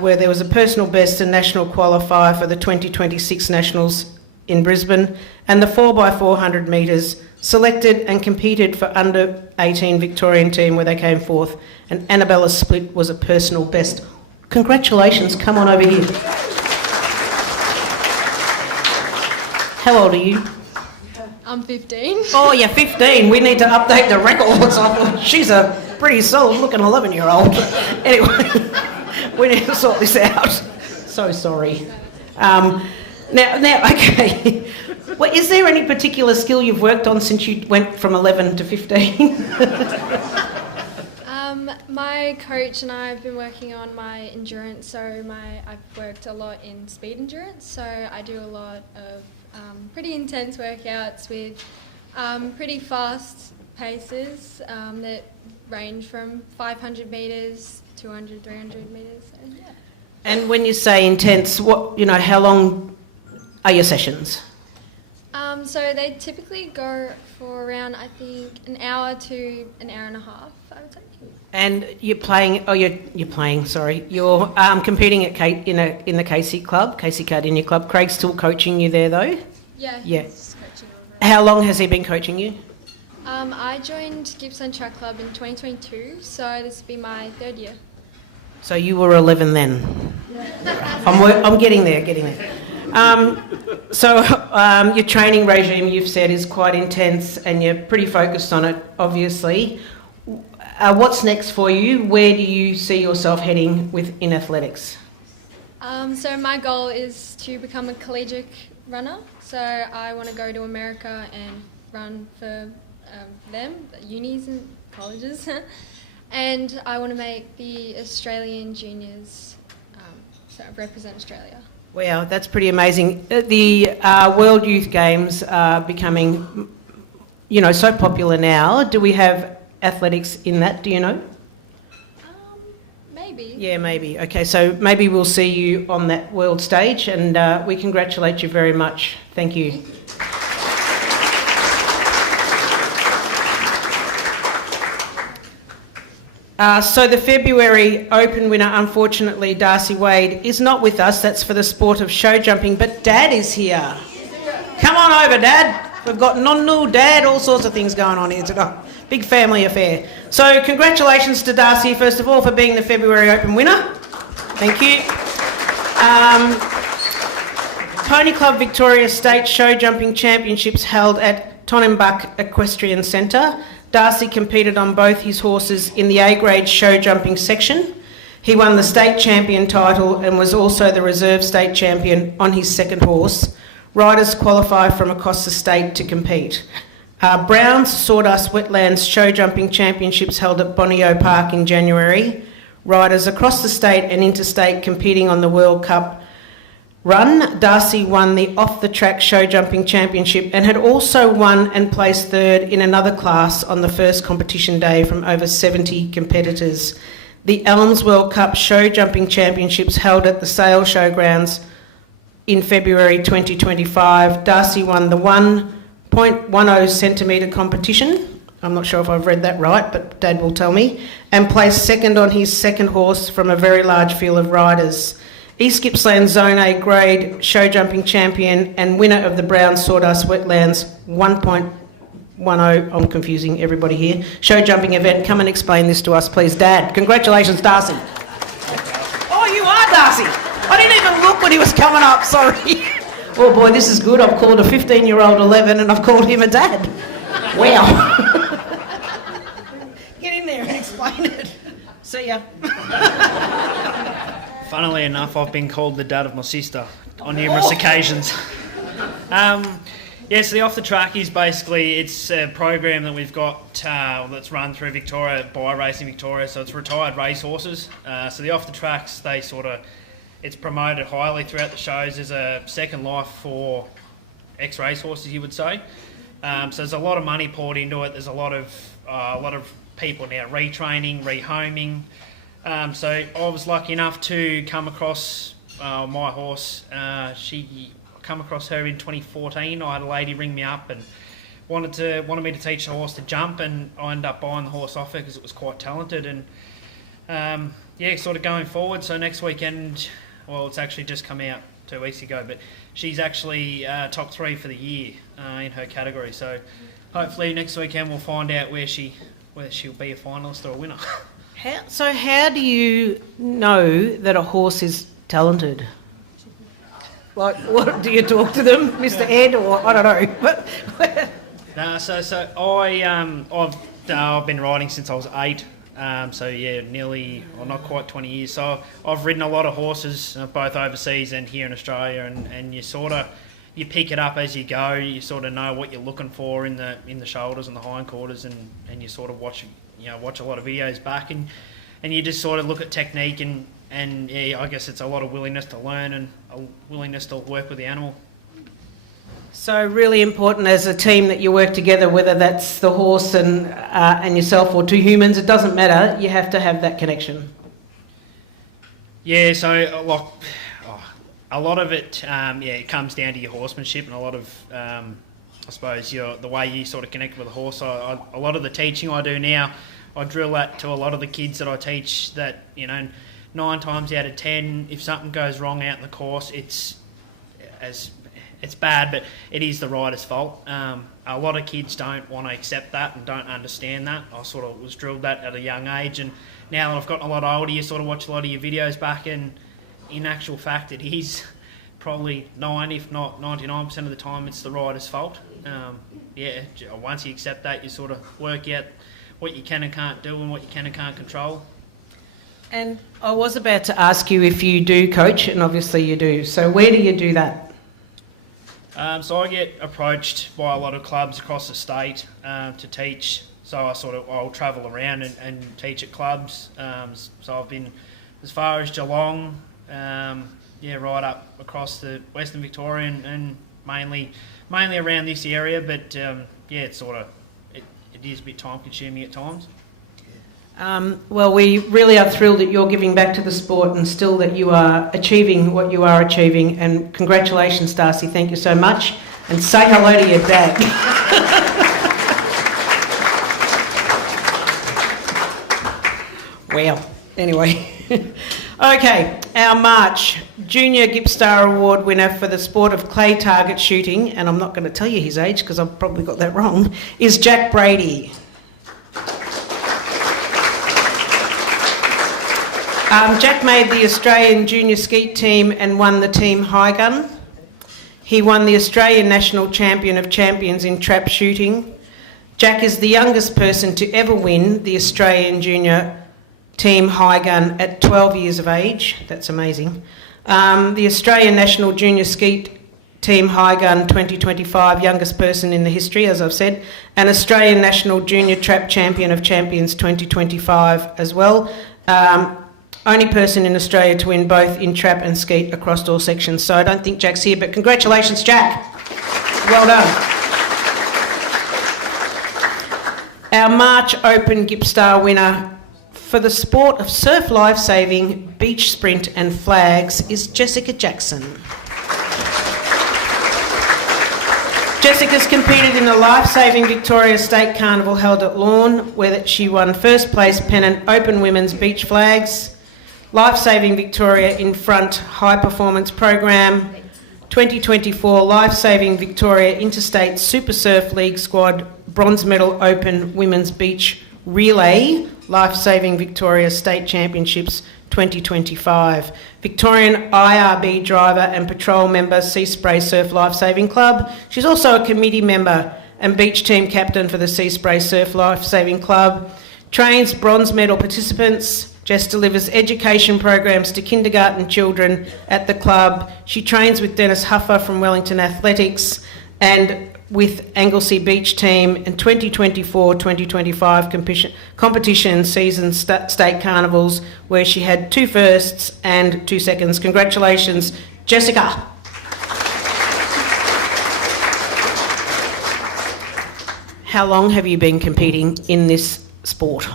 where there was a personal best and national qualifier for the 2026 Nationals in Brisbane. And the 4x400 metres, selected and competed for under 18 Victorian team where they came fourth, and Annabella's split was a personal best. Congratulations, come on over here. How old are you? I'm 15. Oh, you're 15. We need to update the records. She's a pretty solid looking 11-year-old. Anyway, we need to sort this out. So sorry. Now, okay. Well, is there any particular skill you've worked on since you went from 11 to 15? My coach and I have been working on my endurance, so I've worked a lot in speed endurance, so I do a lot of pretty intense workouts with pretty fast paces that range from 500 metres, 200, 300 metres, so yeah. And when you say intense, how long are your sessions? So they typically go for around, I think, an hour to an hour and a half, I would say. And you're competing at in the Casey Club, Casey Cardinia Club. Craig's still coaching you there though? Yeah. He's coaching over there. How long has he been coaching you? I joined Gippsland Track Club in 2022, so this will be my 3rd year. So you were 11 then? I'm getting there. Your training regime, you've said, is quite intense and you're pretty focused on it, obviously. What's next for you? Where do you see yourself heading in athletics? So my goal is to become a collegiate runner. So I want to go to America and run for them, unis and colleges. And I want to make the Australian juniors, so represent Australia. Wow, that's pretty amazing. The World Youth Games are becoming, so popular now. Do we have athletics in that, do you know? Maybe. Yeah, maybe. Okay, so maybe we'll see you on that world stage, and we congratulate you very much. Thank you. So the February Open winner, unfortunately, Darcy Wade, is not with us. That's for the sport of show jumping, but Dad is here. Come on over, Dad. We've got nonno, Dad, all sorts of things going on here today. Big family affair. So congratulations to Darcy, first of all, for being the February Open winner. Thank you. Pony Club Victoria State Show Jumping Championships held at Tonnenbach Equestrian Centre. Darcy competed on both his horses in the A-grade show jumping section. He won the state champion title and was also the reserve state champion on his second horse. Riders qualify from across the state to compete. Brown's Sawdust Wetlands Show Jumping Championships held at Bonio Park in January. Riders across the state and interstate competing on the World Cup run. Darcy won the off-the-track show jumping championship and had also won and placed third in another class on the first competition day from over 70 competitors. The Elms World Cup show jumping championships held at the Sale Showgrounds in February 2025. Darcy won the 1.10 centimetre competition. I'm not sure if I've read that right, but Dad will tell me. And placed second on his second horse from a very large field of riders. East Gippsland Zone A grade show jumping champion and winner of the Brown Sawdust Wetlands 1.10, I'm confusing everybody here, show jumping event. Come and explain this to us, please, Dad. Congratulations, Darcy. Oh, you are Darcy. I didn't even look when he was coming up, sorry. Oh boy, this is good. I've called a 15-year-old 11 and I've called him a dad. Wow. Get in there and explain it. See ya. Funnily enough, I've been called the dad of my sister on numerous occasions. So the Off the Track is basically, it's a program that we've got that's run through Victoria by Racing Victoria, so it's retired racehorses. So the Off the Tracks, it's promoted highly throughout the shows as a second life for ex-racehorses, you would say. So there's a lot of money poured into it. There's a lot of people now retraining, rehoming. So I was lucky enough to come across my horse. She come across her in 2014. I had a lady ring me up and wanted me to teach the horse to jump, and I ended up buying the horse off her because it was quite talented. And sort of going forward. So next weekend, well, it's actually just come out 2 weeks ago, but she's actually top 3 for the year in her category. So hopefully next weekend we'll find out whether she'll be a finalist or a winner. How do you know that a horse is talented? Like, what do you talk to them, Mr. Ed, or I don't know? I've been riding since I was 8. Nearly, not quite 20 years. So I've ridden a lot of horses, both overseas and here in Australia, and you pick it up as you go. You sort of know what you're looking for in the shoulders and the hindquarters, and you sort of watch a lot of videos back, and you just sort of look at technique, and I guess it's a lot of willingness to learn and a willingness to work with the animal. So really important as a team that you work together, whether that's the horse and yourself or two humans, it doesn't matter. You have to have that connection. Yeah, so a lot of it, it comes down to your horsemanship, and a lot of, I suppose, the way you sort of connect with a horse. A lot of the teaching I do now, I drill that to a lot of the kids that I teach, that 9 times out of 10, if something goes wrong out in the course, it's bad, but it is the rider's fault. A lot of kids don't want to accept that and don't understand that. I sort of was drilled that at a young age, and now that I've gotten a lot older, you sort of watch a lot of your videos back, and in actual fact, it is probably 9, if not 99% of the time, it's the rider's fault. Once you accept that, you sort of work out what you can and can't do and what you can and can't control. And I was about to ask you if you do coach, and obviously you do. So where do you do that? So I get approached by a lot of clubs across the state to teach. So I'll travel around and teach at clubs. So I've been as far as Geelong, right up across the Western Victoria, and mainly around this area. But it is a bit time consuming at times. Well, we really are thrilled that you're giving back to the sport, and still that you are achieving what you are achieving. And congratulations, Darcy. Thank you so much. And say hello to your dad. Well, anyway. Okay, our March Junior Gippstar Award winner for the sport of clay target shooting, and I'm not going to tell you his age because I've probably got that wrong, is Jack Brady. Jack made the Australian junior skeet team and won the team high gun. He won the Australian National Champion of Champions in trap shooting. Jack is the youngest person to ever win the Australian junior team high gun at 12 years of age. That's amazing. The Australian National Junior Skeet Team High Gun 2025, youngest person in the history, as I've said, and Australian National Junior Trap Champion of Champions 2025 as well. Only person in Australia to win both in trap and skeet across all sections. So I don't think Jack's here, but congratulations, Jack. Well done. Our March Open Gippstar winner for the sport of surf lifesaving, beach sprint and flags is Jessica Jackson. Jessica's competed in the Lifesaving Victoria State Carnival held at Lorne, where she won first place pennant Open Women's Beach Flags, Lifesaving Victoria in Front High Performance Program, 2024 Lifesaving Victoria Interstate Super Surf League Squad Bronze Medal Open Women's Beach Relay, Lifesaving Victoria State Championships 2025. Victorian IRB driver and patrol member, Sea Spray Surf Lifesaving Club. She's also a committee member and beach team captain for the Sea Spray Surf Lifesaving Club. Trains bronze medal participants. Jess delivers education programs to kindergarten children at the club. She trains with Dennis Huffer from Wellington Athletics and with Anglesey Beach Team in 2024-2025 competition season state carnivals, where she had 2 firsts and 2 seconds. Congratulations, Jessica. How long have you been competing in this sport?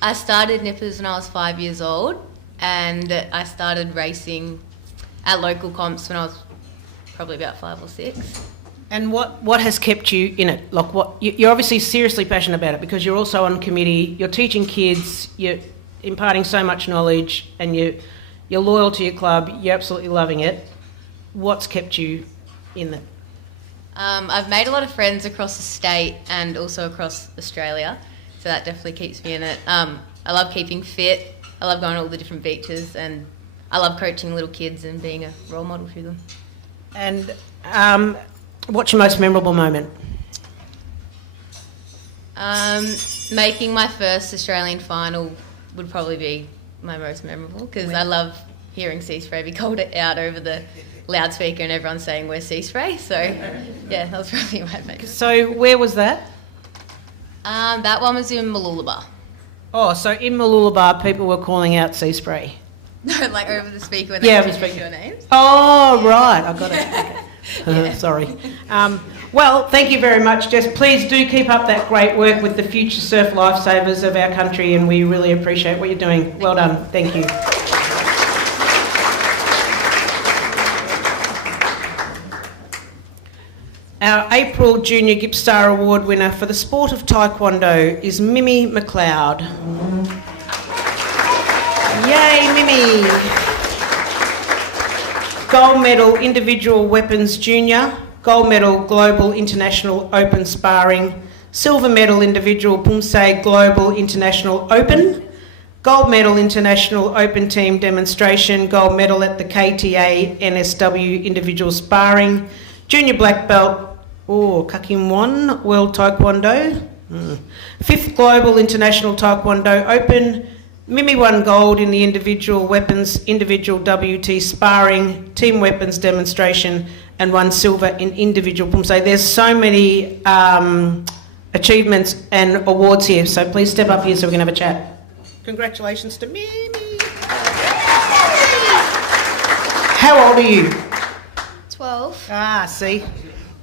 I started nippers when I was 5 years old, and I started racing at local comps when I was probably about 5 or 6. And what has kept you in it? Like, you're obviously seriously passionate about it because you're also on committee, you're teaching kids, you're imparting so much knowledge, and you're loyal to your club, you're absolutely loving it. What's kept you in it? I've made a lot of friends across the state and also across Australia, so that definitely keeps me in it. I love keeping fit, I love going to all the different beaches, and I love coaching little kids and being a role model to them. And what's your most memorable moment? Making my first Australian final would probably be my most memorable, because I love hearing Sea Spray be called out over the loudspeaker and everyone saying we're Sea Spray. So yeah, that was probably my favourite. So where was that? That one was in Mooloolaba. Oh, so in Mooloolaba people were calling out Sea Spray. No, like over the speaker when they introduce your names. Oh, right, I got it. Okay. Sorry. Well, thank you very much, Jess. Please do keep up that great work with the future surf lifesavers of our country, and we really appreciate what you're doing. Well done. Thank you. Our April Junior Gippstar Award winner for the sport of Taekwondo is Mimi McLeod. Yay, Mimi! Gold medal individual weapons junior, gold medal global international open sparring, silver medal individual Pumse Global International Open, gold medal international open team demonstration, gold medal at the KTA NSW individual sparring, junior black belt, Kakim 1 World Taekwondo, 5th Global International Taekwondo Open. Mimi won gold in the individual weapons, individual WT sparring, team weapons demonstration, and won silver in individual Pumse. There's so many achievements and awards here, so please step up here so we can have a chat. Congratulations to Mimi. How old are you? 12. Ah, see,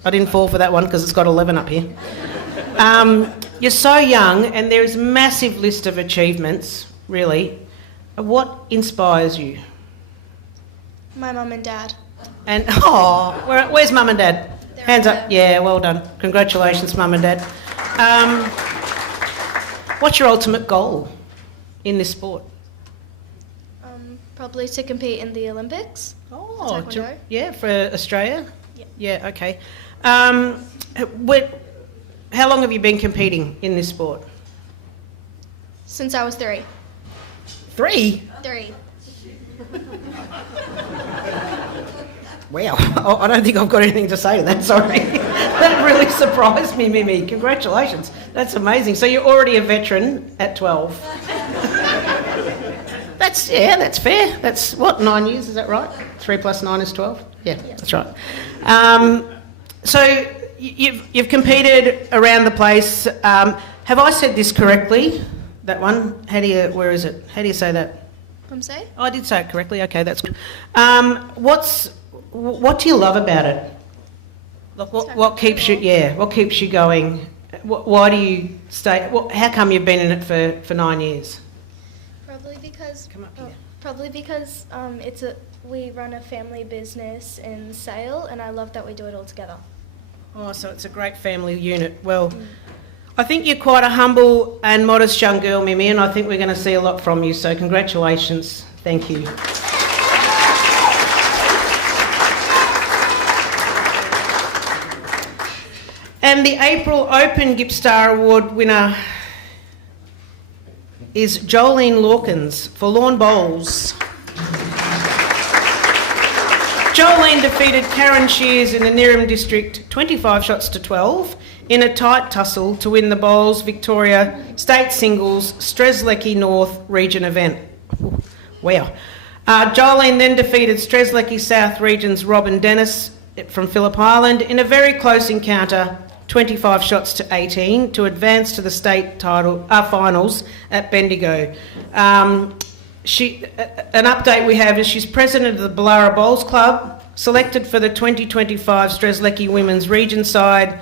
I didn't fall for that one because it's got 11 up here. You're so young, and there is a massive list of achievements. Really, what inspires you? My mum and dad. And where's mum and dad? Hands up. Yeah, well done. Congratulations, mum and dad. What's your ultimate goal in this sport? Probably to compete in the Olympics. Oh, yeah, for Australia. Yeah. Okay. How long have you been competing in this sport? Since I was 3. 3? 3. Wow, I don't think I've got anything to say to that, sorry. That really surprised me, Mimi. Congratulations. That's amazing. So you're already a veteran at 12. That's fair. That's what, 9 years, is that right? 3 plus 9 is 12? Yeah, that's right. So you've competed around the place. Have I said this correctly? That one? Where is it? How do you say that? Say? Oh, I did say it correctly. Okay, that's good. What do you love about it? What keeps you? Yeah, what keeps you going? Why do you stay? How come you've been in it for 9 years? Probably because we run a family business in Sale, and I love that we do it all together. Oh, so it's a great family unit. Well, I think you're quite a humble and modest young girl, Mimi, and I think we're going to see a lot from you. So congratulations. Thank you. And the April Open Gippstar Award winner is Jolene Lawkins for lawn bowls. Jolene defeated Karen Shears in the Neerim district 25 shots to 12 in a tight tussle to win the Bowls Victoria State Singles Strzelecki North Region event. Wow. Jolene then defeated Strzelecki South Region's Robin Dennis from Phillip Island in a very close encounter, 25 shots to 18, to advance to the state finals at Bendigo. An update we have is she's president of the Ballara Bowls Club, selected for the 2025 Strzelecki Women's Region side,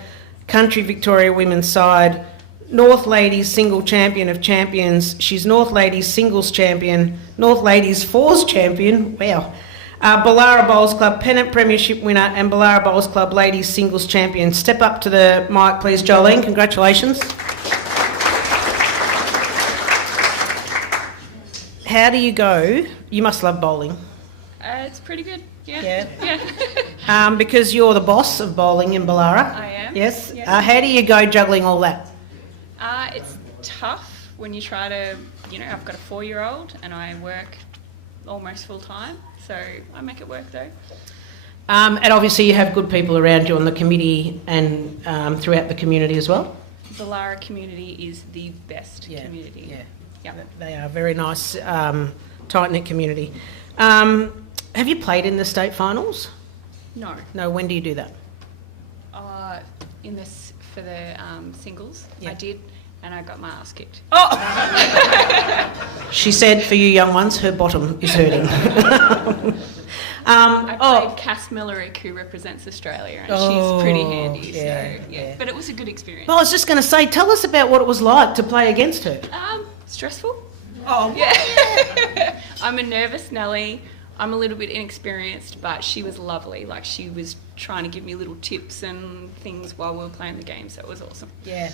Country Victoria Women's side, North Ladies Single Champion of Champions. She's North Ladies Singles Champion, North Ladies Fours Champion, wow. Ballara Bowls Club Pennant Premiership winner and Ballara Bowls Club Ladies Singles Champion. Step up to the mic, please, Jolene. Congratulations. How do you go? You must love bowling. It's pretty good, yeah. Because you're the boss of bowling in Ballara. I am. Yes. How do you go juggling all that? It's tough when you try to, I've got a 4-year-old and I work almost full time, so I make it work though. And obviously you have good people around you on the committee and throughout the community as well? The Ballara community is the best community. Yeah. Yep. They are a very nice, tight-knit community. Have you played in the state finals? No. No, when do you do that? For the singles, I did, and I got my ass kicked. Oh! She said, for you young ones, her bottom is hurting. I played Cass Millerick, who represents Australia, and she's pretty handy. Yeah. But it was a good experience. Well, I was just going to say, tell us about what it was like to play against her. Stressful. Oh. Yeah. I'm a nervous Nelly. I'm a little bit inexperienced, but she was lovely. Like, she was trying to give me little tips and things while we were playing the game, so it was awesome. Yeah.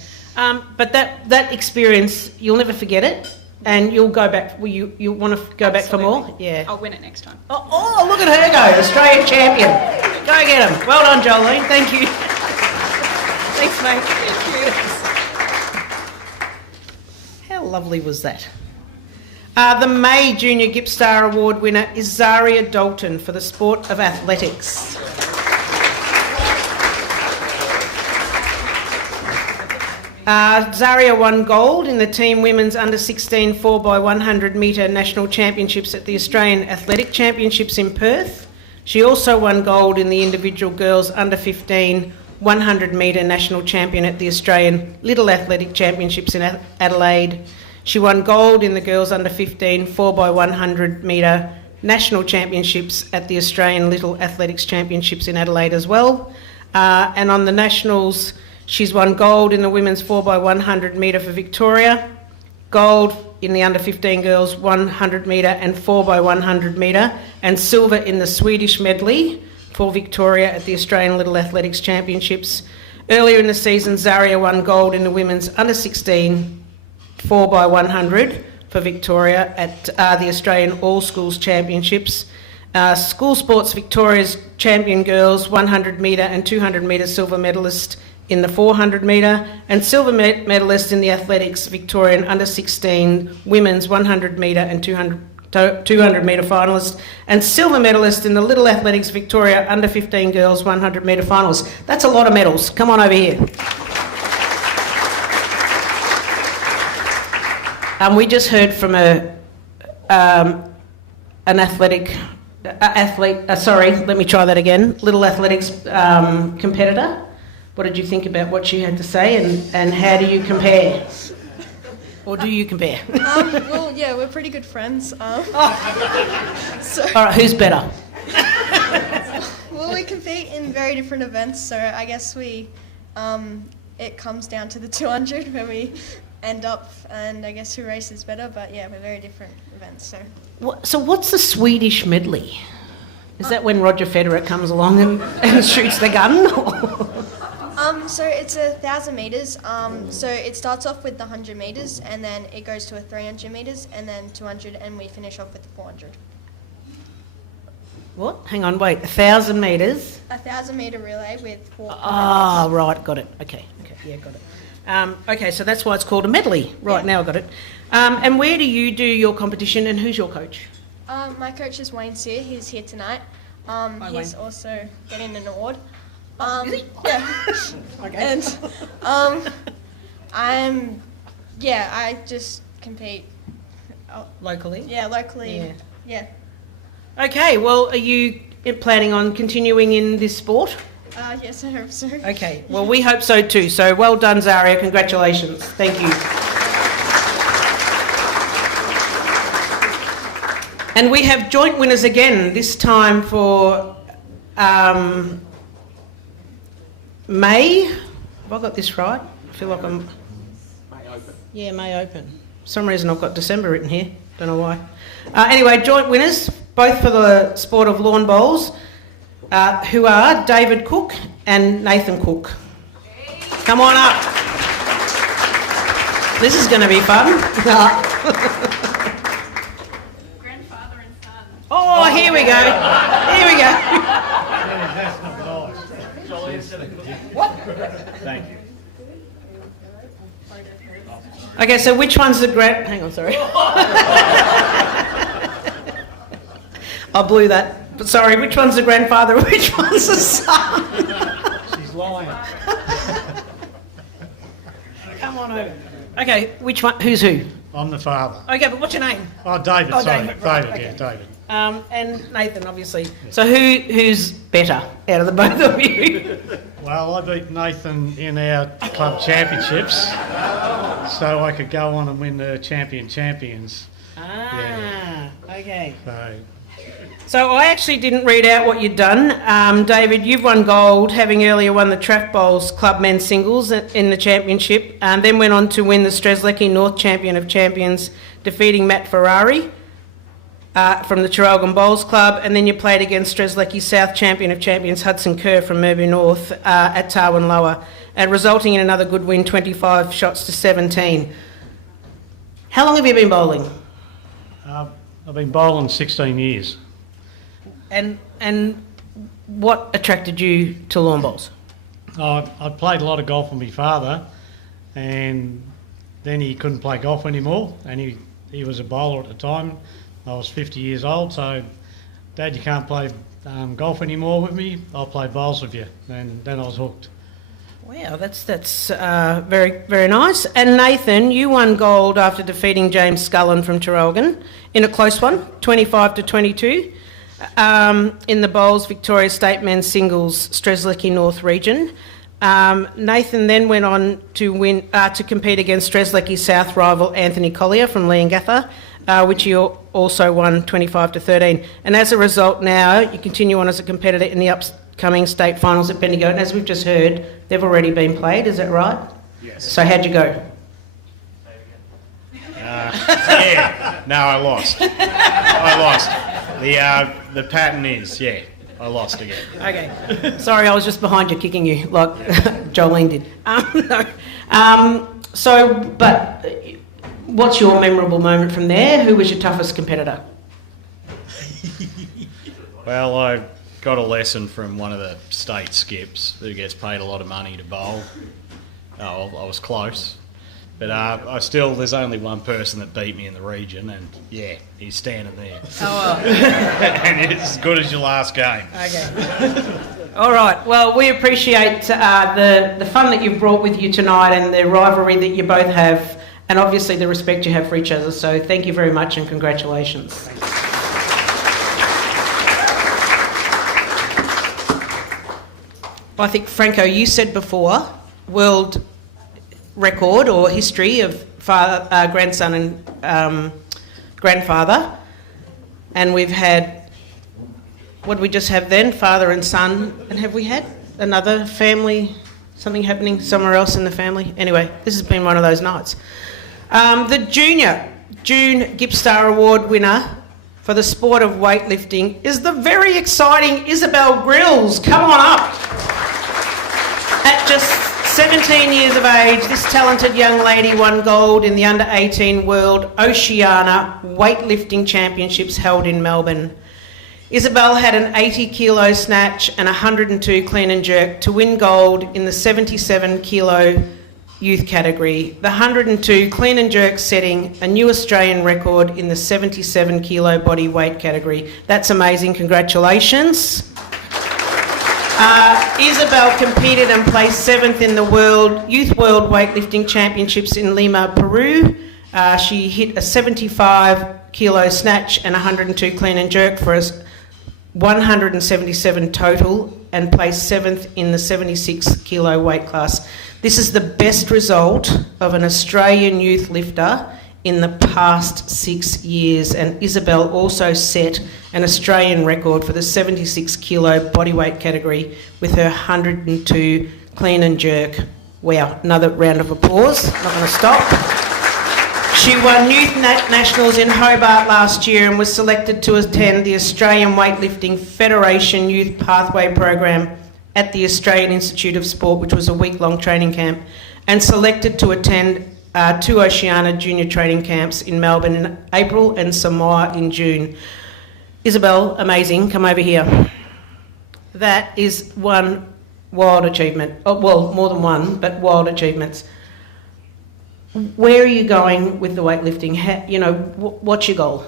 But that experience, you'll never forget it, and you'll go back. Well, you want to go back for more? Yeah. I'll win it next time. Oh, look at her go, Australian champion. Go get him. Well done, Jolene. Thank you. Thanks, mate. Thank you. How lovely was that? The May Junior Gippstar Award winner is Zaria Dalton for the sport of athletics. Zaria won gold in the team women's under-16 4x100 metre national championships at the Australian Athletic Championships in Perth. She also won gold in the individual girls under-15 100 metre national champion at the Australian Little Athletic Championships in Adelaide. She won gold in the girls under-15 4x100 metre national championships at the Australian Little Athletics Championships in Adelaide as well. And on the nationals, she's won gold in the women's 4x100 metre for Victoria, gold in the under-15 girls 100 metre and 4x100 metre, and silver in the Swedish medley for Victoria at the Australian Little Athletics Championships. Earlier in the season, Zaria won gold in the women's under-16 4x100 for Victoria at the Australian All Schools Championships. School Sports Victoria's champion girls 100 metre and 200 metre silver medalist in the 400 metre, and silver medalist in the athletics Victorian under-16 women's 100 metre and 200 200 metre finalist, and silver medalist in the Little Athletics Victoria under 15 girls 100 metre finals. That's a lot of medals. Come on over here. We just heard from an athlete. Let me try that again. Little Athletics competitor. What did you think about what she had to say, and how do you compare? Or do you compare? Well, yeah, we're pretty good friends. So, all right, who's better? Well, we compete in very different events, so I guess it comes down to the 200 where we end up, and I guess who races better. But yeah, we're very different events. So what's the Swedish medley? Is that when Roger Federer comes along and shoots the gun? So it's 1,000 metres. So it starts off with the 100 metres, and then it goes to 300 metres, and then 200, and we finish off with the 400. What? Hang on, wait. 1,000 metres? 1,000 metre relay with 4. Oh, right, got it. Okay, yeah, got it. Okay, so that's why it's called a medley. Right, now I got it. And where do you do your competition, and who's your coach? My coach is Wayne Sear. He's here tonight. He's also getting an award. Yeah. Okay. And I just compete locally. Yeah, locally. Yeah. Okay, well, are you planning on continuing in this sport? Yes, I hope so. Okay, well, we hope so too. So well done, Zaria. Congratulations. Thank you. And we have joint winners again, this time for May. Have I got this right? I feel like I'm... May Open. Yeah, May Open. For some reason I've got December written here. Don't know why. Anyway, joint winners, both for the sport of lawn bowls, who are David Cook and Nathan Cook. Come on up. This is going to be fun. Grandfather and son. Oh, here we go. Here we go. What? Thank you. Okay, so which one's the Hang on, sorry. I blew that. But sorry, which one's the grandfather and which one's the son? She's lying. Come on over. Okay, which one? Who's who? I'm the father. Okay, but what's your name? Oh, David, Oh, sorry. David, right, David, okay. yeah, David. And Nathan, obviously. So who's better out of the both of you? Well, I beat Nathan in our club championships, so I could go on and win the champions. Okay. So So I actually didn't read out what you'd done. David, you've won gold, having earlier won the Traff Bowls Club men's singles in the championship, and then went on to win the Strzelecki North Champion of Champions, defeating Matt Ferrari from the Traralgon Bowls Club, and then you played against Strzelecki South Champion of Champions, Hudson Kerr from Murby North at Tarwin Lower, and resulting in another good win, 25 shots to 17. How long have you been bowling? I've been bowling 16 years. And what attracted you to lawn bowls? I played a lot of golf with my father, and then he couldn't play golf anymore, and he was a bowler at the time. I was 50 years old, so Dad, you can't play golf anymore with me. I'll play bowls with you, and then I was hooked. Wow, that's very, very nice. And Nathan, you won gold after defeating James Scullen from Traralgon in a close one, 25 to 22, in the Bowls Victoria State Men's Singles Strzelecki North region. Nathan then went on to win to compete against Strzelecki South rival Anthony Collier from Leongatha, which he also won 25 to 13. And as a result, now you continue on as a competitor in the upcoming state finals at Bendigo. And as we've just heard, they've already been played. Is that right? Yes. So how'd you go? No, I lost. The pattern is, I lost again. Okay. Sorry, I was just behind you kicking you like Jolene did. But what's your memorable moment from there? Who was your toughest competitor? Well, I got a lesson from one of the state skips who gets paid a lot of money to bowl. I was close. But there's only one person that beat me in the region, and yeah, he's standing there. Oh, And it's as good as your last game. Okay. All right. Well, we appreciate the fun that you've brought with you tonight and the rivalry that you both have, and obviously the respect you have for each other. So thank you very much and congratulations. I think, Franco, you said before, world record or history of grandson and grandfather, and we've had, what did we just have then? Father and son, and have we had another family, something happening somewhere else in the family? Anyway, this has been one of those nights. The June Gippstar Award winner for the sport of weightlifting is the very exciting Isabel Grills. Come on up. At just 17 years of age, this talented young lady won gold in the Under-18 World Oceania Weightlifting Championships held in Melbourne. Isabel had an 80 kilo snatch and 102 clean and jerk to win gold in the 77 kilo youth category, the 102 clean and jerk setting a new Australian record in the 77 kilo body weight category. That's amazing, congratulations. Isabel competed and placed 7th in the Youth World Weightlifting Championships in Lima, Peru. She hit a 75 kilo snatch and 102 clean and jerk for a 177 total and placed 7th in the 76 kilo weight class. This is the best result of an Australian youth lifter in the past 6 years, and Isabel also set an Australian record for the 76 kilo bodyweight category with her 102 clean and jerk. Wow, another round of applause, not going to stop. She won Youth Nationals in Hobart last year and was selected to attend the Australian Weightlifting Federation Youth Pathway Program at the Australian Institute of Sport, which was a week-long training camp, and selected to attend 2 Oceania junior training camps in Melbourne in April and Samoa in June. Isabel, amazing, come over here. That is one wild achievement. Oh, well, more than one, but wild achievements. Where are you going with the weightlifting? What's your goal?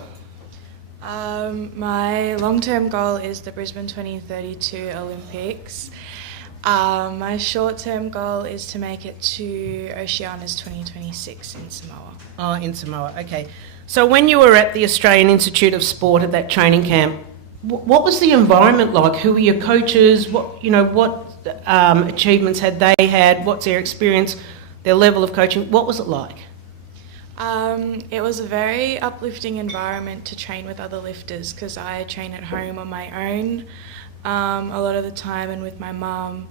My long-term goal is the Brisbane 2032 Olympics. My short-term goal is to make it to Oceania's 2026 in Samoa. Oh, in Samoa, okay. So when you were at the Australian Institute of Sport at that training camp, what was the environment like? Who were your coaches? What achievements had they had? What's their experience, their level of coaching? What was it like? It was a very uplifting environment to train with other lifters because I train at home on my own a lot of the time and with my mum.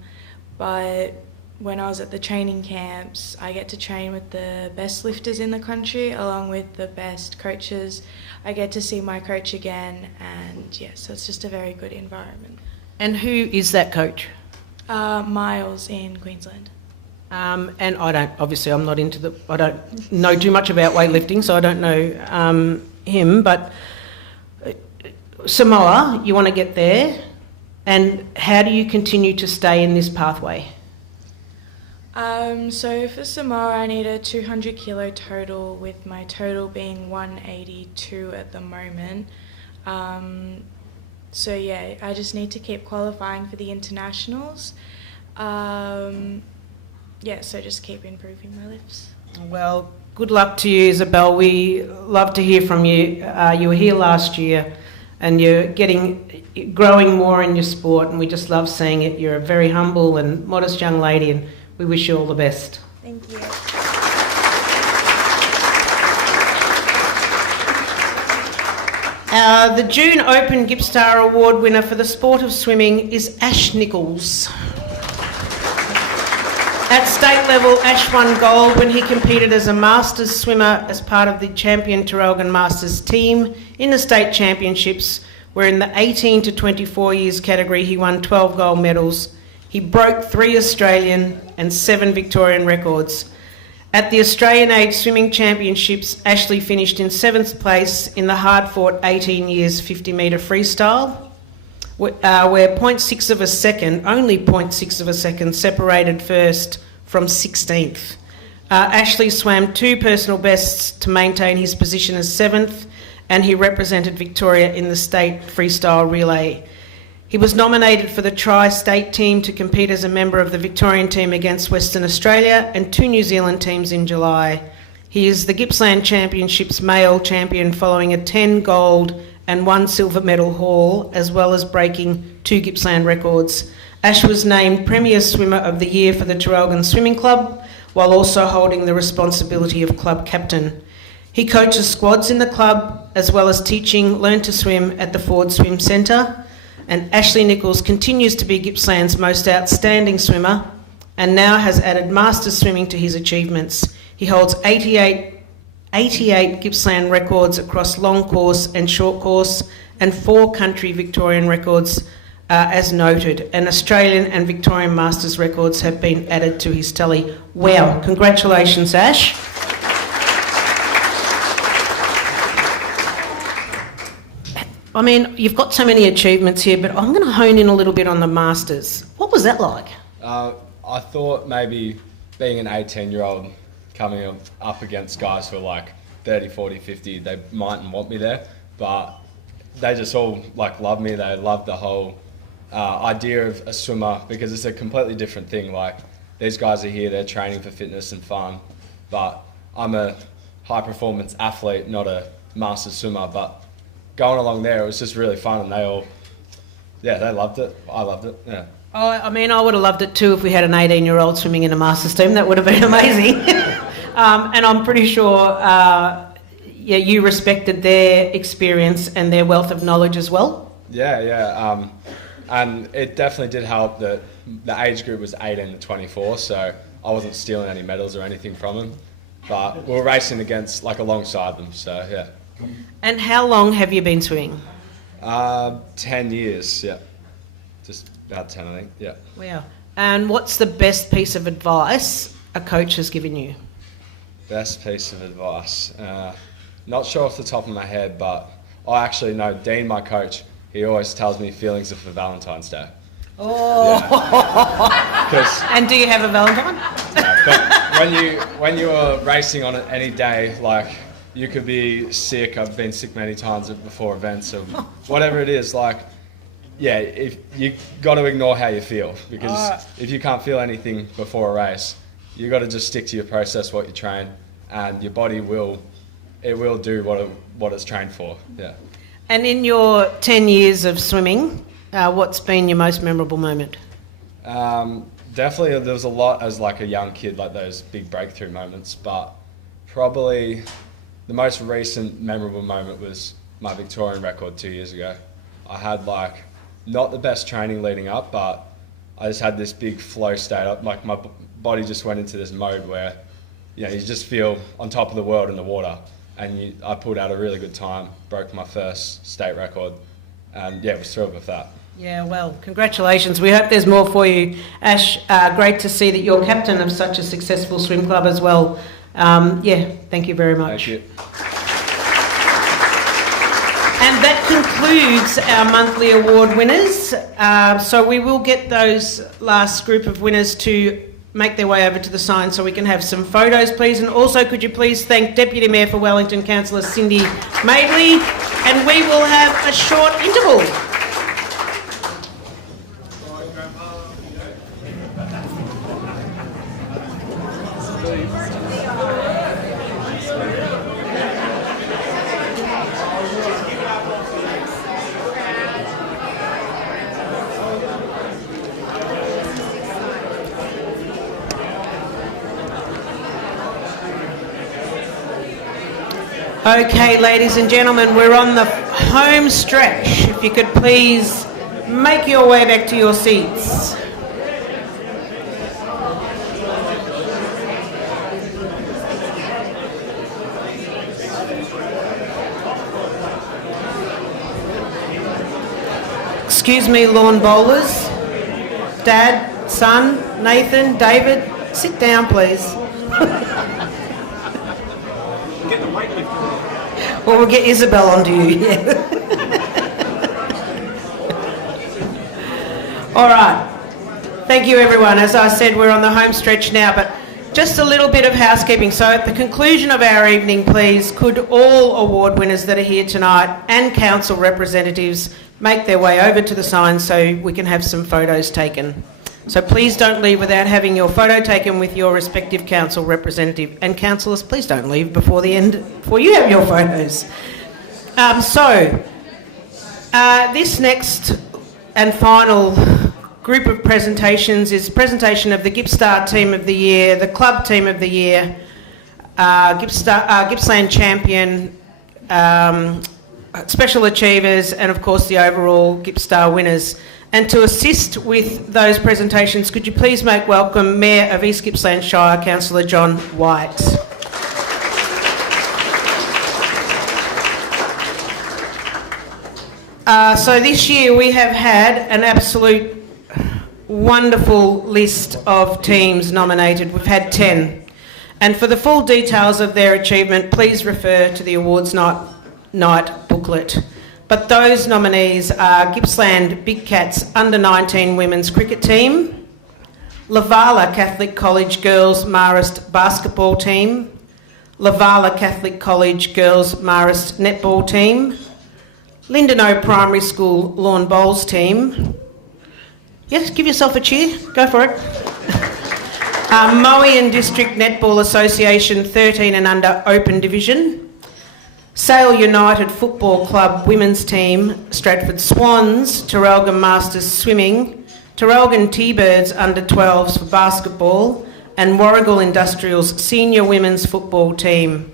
But when I was at the training camps, I get to train with the best lifters in the country along with the best coaches. I get to see my coach again, and yeah, so it's just a very good environment. And who is that coach? Miles in Queensland. And I don't know too much about weightlifting, so I don't know him, but Samoa, you want to get there, and how do you continue to stay in this pathway? So for Samoa, I need a 200 kilo total, with my total being 182 at the moment. So yeah, I just need to keep qualifying for the internationals. So just keep improving my lifts. Well, good luck to you, Isabel. We love to hear from you. You were here last year and you're growing more in your sport, and we just love seeing it. You're a very humble and modest young lady, and we wish you all the best. Thank you. The June Open Gippstar Award winner for the sport of swimming is Ash Nichols. At state level, Ash won gold when he competed as a Masters swimmer as part of the Champion Terrelgan Masters team in the state championships, where in the 18 to 24 years category he won 12 gold medals. He broke 3 Australian and 7 Victorian records. At the Australian Age Swimming Championships, Ashley finished in 7th place in the hard-fought 18 years 50 metre freestyle, where 0.6 of a second, only 0.6 of a second, separated first from 16th. Ashley swam 2 personal bests to maintain his position as 7th, and he represented Victoria in the state freestyle relay. He was nominated for the tri-state team to compete as a member of the Victorian team against Western Australia and 2 New Zealand teams in July. He is the Gippsland Championships male champion following a 10 gold and 1 silver medal haul, as well as breaking 2 Gippsland records. Ash was named Premier Swimmer of the Year for the Traralgon Swimming Club, while also holding the responsibility of club captain. He coaches squads in the club, as well as teaching Learn to Swim at the Ford Swim Centre. And Ashley Nichols continues to be Gippsland's most outstanding swimmer and now has added masters swimming to his achievements. He holds 88 Gippsland records across long course and short course and 4 country Victorian records as noted. And Australian and Victorian masters records have been added to his tally. Wow, congratulations, Ash. I mean, you've got so many achievements here, but I'm going to hone in a little bit on the Masters. What was that like? I thought maybe being an 18-year-old coming up against guys who are like 30, 40, 50, they mightn't want me there, but they just all love me. They love the whole idea of a swimmer, because it's a completely different thing. Like, these guys are here, they're training for fitness and fun, but I'm a high-performance athlete, not a master swimmer. But going along there, it was just really fun, and they loved it. I loved it, yeah. Oh, I mean, I would have loved it too if we had an 18-year-old swimming in a Masters team. That would have been amazing. And I'm pretty sure, you respected their experience and their wealth of knowledge as well. Yeah. And it definitely did help that the age group was 18 to 24, so I wasn't stealing any medals or anything from them. But we were racing alongside them, so yeah. And how long have you been swimming? 10 years, yeah. Just about 10, I think, yeah. Wow. And what's the best piece of advice a coach has given you? Best piece of advice? Not sure off the top of my head, but I actually know Dean, my coach, he always tells me feelings are for Valentine's Day. Oh! Yeah. And do you have a Valentine? But when you are racing on any day, you could be sick. I've been sick many times before events, or whatever it is. If you got to ignore how you feel, because if you can't feel anything before a race, you got to just stick to your process, what you train, and your body will do what it's trained for. Yeah. And in your 10 years of swimming, what's been your most memorable moment? Definitely, there was a lot as a young kid, those big breakthrough moments, but probably the most recent memorable moment was my Victorian record 2 years ago. I had not the best training leading up, but I just had this big flow state. My body just went into this mode where you just feel on top of the world in the water. And I pulled out a really good time, broke my first state record, and was thrilled with that. Yeah, well, congratulations. We hope there's more for you. Ash, great to see that you're captain of such a successful swim club as well. Thank you very much. Thank you. And that concludes our monthly award winners. So we will get those last group of winners to make their way over to the sign so we can have some photos, please. And also, could you please thank Deputy Mayor for Wellington, Councillor Cindy Madeley, and we will have a short interval. Okay, ladies and gentlemen, we're on the home stretch. If you could please make your way back to your seats. Excuse me, lawn bowlers. Dad, son, Nathan, David, sit down, please. Or we'll get Isabel onto you, yeah. All right. Thank you, everyone. As I said, we're on the home stretch now, but Just a little bit of housekeeping. So at the conclusion of our evening, please, could all award winners that are here tonight and council representatives make their way over to the sign so we can have some photos taken. So please don't leave without having your photo taken with your respective council representative. And councillors, please don't leave before you have your photos. This next and final group of presentations is presentation of the Gippstar Team of the Year, the Club Team of the Year, Gippsland Champion, Special Achievers, and of course the overall Gippstar winners. And to assist with those presentations, could you please make welcome Mayor of East Gippsland Shire, Councillor John White. So this year we have had an absolute wonderful list of teams nominated. We've had 10. And for the full details of their achievement, please refer to the awards night booklet. But those nominees are Gippsland Big Cats Under-19 Women's Cricket Team, Lavala Catholic College Girls Marist Basketball Team, Lavala Catholic College Girls Marist Netball Team, Lindenow Primary School Lawn Bowls Team. Yes, give yourself a cheer. Go for it. Mowian District Netball Association 13 and Under Open Division. Sale United Football Club Women's Team, Stratford Swans, Terrelgan Masters Swimming, Terrelgan T-Birds Under 12s for basketball, and Warragul Industrials Senior Women's Football Team.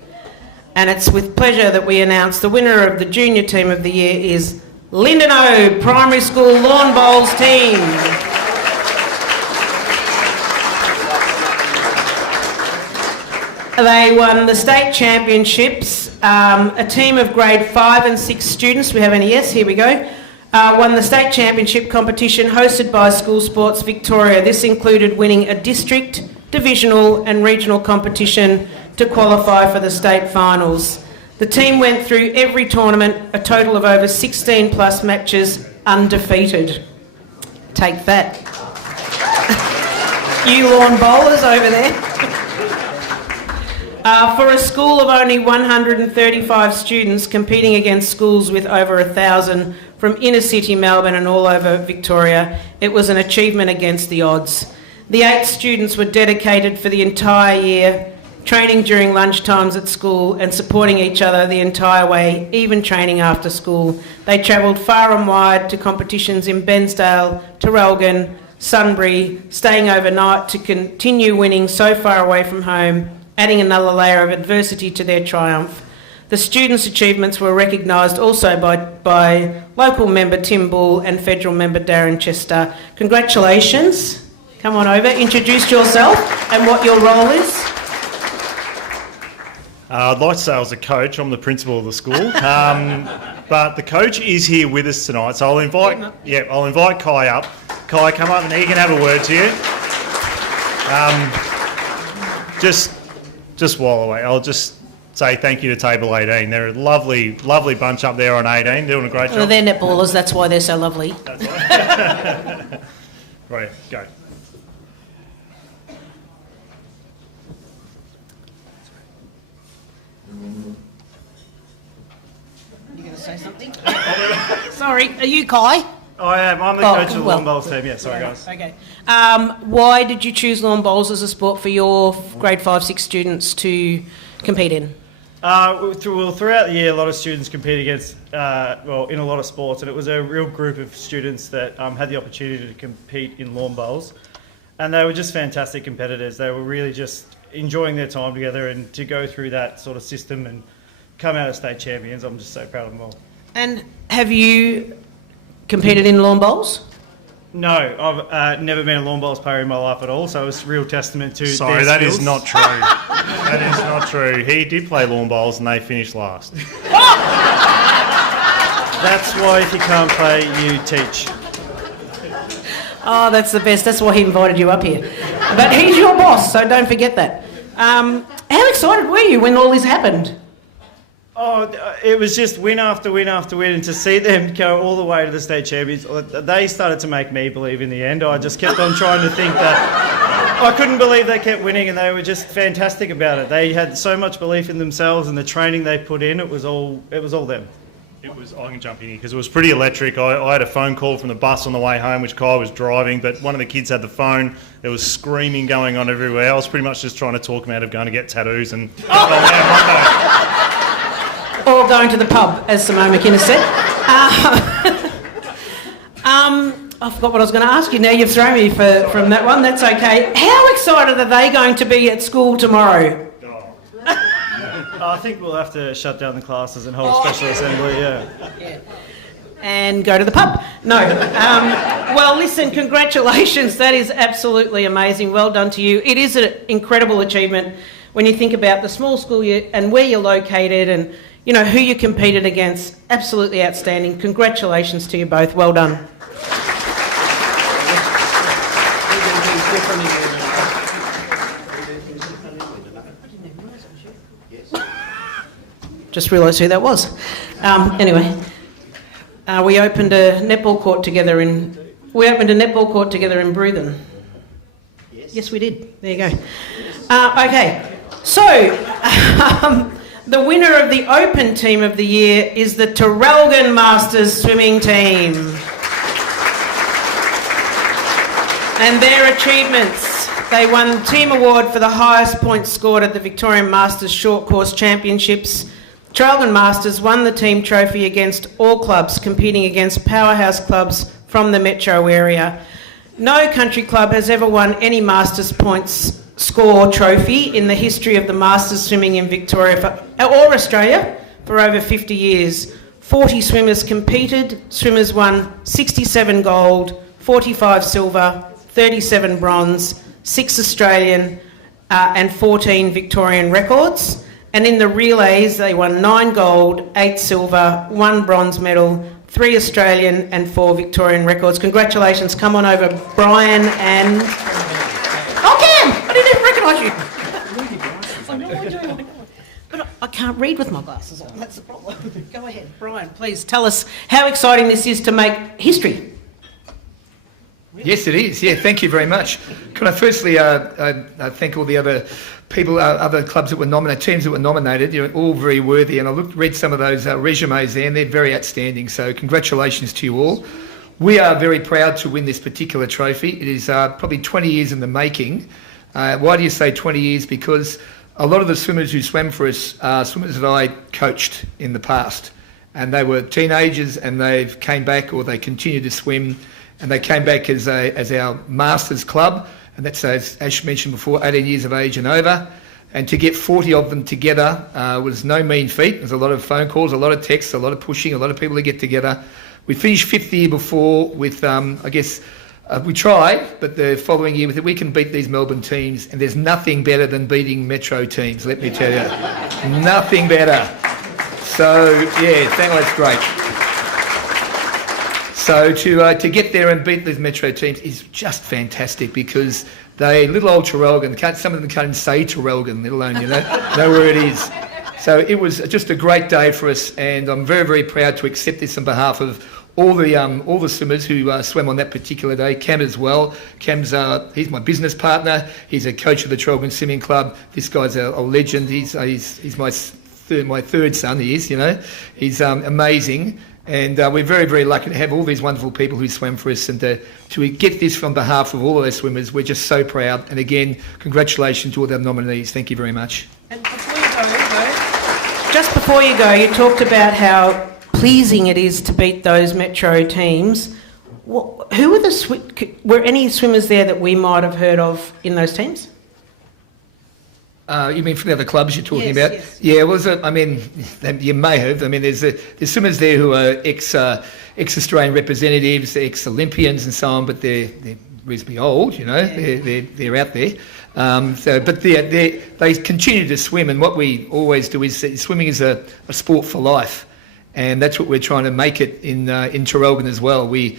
And it's with pleasure that we announce the winner of the Junior Team of the Year is Lindenow Primary School Lawn Bowls Team. They won the state championships. A team of grade 5 and 6 students, we have any? Yes, here we go. Won the state championship competition hosted by School Sports Victoria. This included winning a district, divisional and regional competition to qualify for the state finals. The team went through every tournament, a total of over 16 plus matches, undefeated. Take that. You lawn bowlers over there. For a school of only 135 students competing against schools with over 1,000 from inner city Melbourne and all over Victoria, it was an achievement against the odds. The 8 students were dedicated for the entire year, training during lunch times at school and supporting each other the entire way, even training after school. They travelled far and wide to competitions in Bensdale, Terrelgan, Sunbury, staying overnight to continue winning so far away from home, adding another layer of adversity to their triumph. The students' achievements were recognised also by local member Tim Bull and federal member Darren Chester. Congratulations. Come on over, introduce yourself and what your role is. I'd like to say I was a coach. I'm the principal of the school. But the coach is here with us tonight, so I'll invite Kai up. Kai, come up and he can have a word to you. Just while away, I'll just say thank you to Table 18. They're a lovely bunch up there on 18, doing a great job. Well, they're netballers, that's why they're so lovely. That's right. Right, go. You going to say something? Sorry, are you Kai? I am. I'm the coach of the lawn bowls team. Yeah, sorry guys. Okay. Why did you choose lawn bowls as a sport for your grade 5, 6 students to compete in? Throughout the year, a lot of students compete against, in a lot of sports, and it was a real group of students that had the opportunity to compete in lawn bowls, and they were just fantastic competitors. They were really just enjoying their time together, and to go through that sort of system and come out as state champions, I'm just so proud of them all. And have you competed in lawn bowls? No, I've never been a lawn bowls player in my life at all, so it's a real testament to Sorry, their that skills. is not true. That is not true. He did play lawn bowls and they finished last. That's why if you can't play, you teach. Oh, that's the best. That's why he invited you up here. But he's your boss, so don't forget that. How excited were you when all this happened? Oh, it was just win after win after win, and to see them go all the way to the state champions, they started to make me believe in the end. I just kept on trying to think that I couldn't believe they kept winning, and they were just fantastic about it. They had so much belief in themselves and the training they put in. It was all them. I can jump in here because it was pretty electric. I had a phone call from the bus on the way home, which Kai was driving, but one of the kids had the phone. There was screaming going on everywhere. I was pretty much just trying to talk them out of going to get tattoos and Or going to the pub, as Simone McInnes said. I forgot what I was going to ask you. Now you've thrown me from that one. That's okay. How excited are they going to be at school tomorrow? I think we'll have to shut down the classes and hold a special assembly, yeah. And go to the pub. No. Well, listen, congratulations. That is absolutely amazing. Well done to you. It is an incredible achievement when you think about the small school and where you're located and, you know, who you competed against. Absolutely outstanding. Congratulations to you both. Well done. Just realised who that was. Anyway, we opened a netball court together in Bruthen. Yes, we did. There you go. Okay, so the winner of the Open Team of the Year is the Traralgon Masters swimming team. And their achievements: they won the team award for the highest points scored at the Victorian Masters Short Course Championships. Traralgon Masters won the team trophy against all clubs competing against powerhouse clubs from the metro area. No country club has ever won any Masters points score trophy in the history of the Masters swimming in Victoria or Australia for over 50 years. 40 swimmers competed. Swimmers won 67 gold, 45 silver, 37 bronze, 6 Australian and 14 Victorian records. And in the relays, they won 9 gold, 8 silver, 1 bronze medal, 3 Australian and 4 Victorian records. Congratulations. Come on over, Brian and... Oh, Cam! I didn't even recognise you. I know I do. But I can't read with my glasses on. That's the problem. Go ahead, Brian, please tell us how exciting this is to make history. Yes, it is. Yeah, thank you very much. Can I firstly thank all the other people, other clubs that were nominated, teams that were nominated. You're all very worthy, and I read some of those resumes there, and they're very outstanding. So congratulations to you all. We are very proud to win this particular trophy. It is probably 20 years in the making. Why do you say 20 years? Because a lot of the swimmers who swam for us are swimmers that I coached in the past, and they were teenagers, and they've came back, or they continue to swim. And they came back as our Masters club, and that's, as Ash mentioned before, 18 years of age and over. And to get 40 of them together was no mean feat. There's a lot of phone calls, a lot of texts, a lot of pushing, a lot of people to get together. We finished 5th the year before with, we tried, but the following year we can beat these Melbourne teams, and there's nothing better than beating metro teams, let me tell you. Nothing better. So, yeah, that was great. So to get there and beat these metro teams is just fantastic, because little old Traralgon, some of them can't even say Traralgon, let alone, know where it is. So it was just a great day for us, and I'm very, very proud to accept this on behalf of all the swimmers who swam on that particular day. Cam as well. Cam's he's my business partner. He's a coach of the Traralgon Swimming Club. This guy's a legend. He's my third son. He is, he's amazing. And we're very, very lucky to have all these wonderful people who swam for us, and to get this from behalf of all of those swimmers, we're just so proud. And again, congratulations to all the nominees. Thank you very much. And before you go, just before you go, you talked about how pleasing it is to beat those metro teams. Who were any swimmers there that we might have heard of in those teams? You mean from the other clubs you're talking about? Yes. Yeah, you may have. There's swimmers there who are ex-Australian representatives, ex-Olympians and so on, but they're reasonably old, they're out there. But they continue to swim, and what we always do is swimming is a sport for life, and that's what we're trying to make it in Traralgon as well. We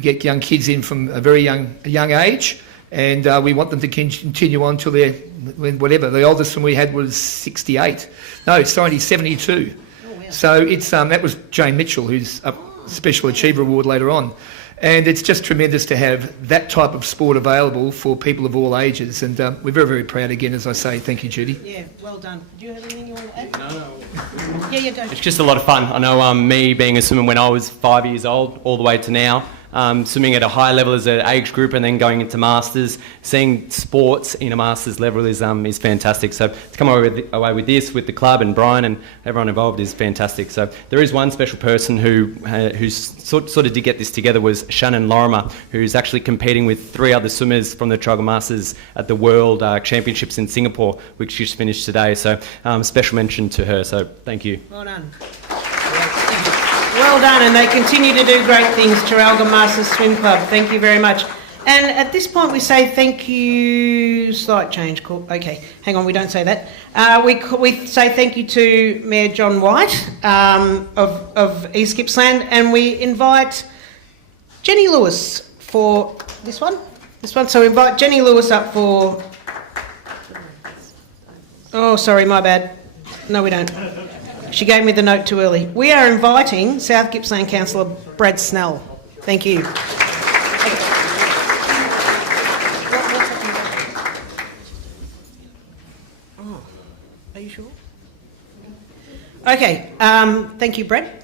get young kids in from a very young age, And we want them to continue on till they're, whatever. The oldest one we had was 68. No, sorry, 72. Oh, wow. So it's that was Jane Mitchell, who's a Special Achiever Award later on. And it's just tremendous to have that type of sport available for people of all ages. And we're very, very proud again, as I say. Thank you, Judy. Yeah, well done. Do you have anything you want to add? No. Yeah, go. It's just a lot of fun. I know me being a swimmer when I was 5 years old, all the way to now, swimming at a high level as an age group and then going into masters, seeing sports in a masters level is fantastic. So to come away with this, with the club and Brian and everyone involved is fantastic. So there is one special person who's sort of did get this together was Shannon Lorimer, who's actually competing with 3 other swimmers from the Triangle Masters at the World Championships in Singapore, which just finished today. So special mention to her. So thank you. Well done. Well done, and they continue to do great things, Trafalgar Masters Swim Club. Thank you very much. And at this point we say thank you, slight change, cool. Okay, hang on, we don't say that. We say thank you to Mayor John White of East Gippsland, and we invite Jenny Lewis for this one. So we invite Jenny Lewis up for... Oh, sorry, my bad. No, we don't. She gave me the note too early. We are inviting South Gippsland Councillor Brad Snell. Thank you. Oh, are you sure? Okay, thank you, Brad.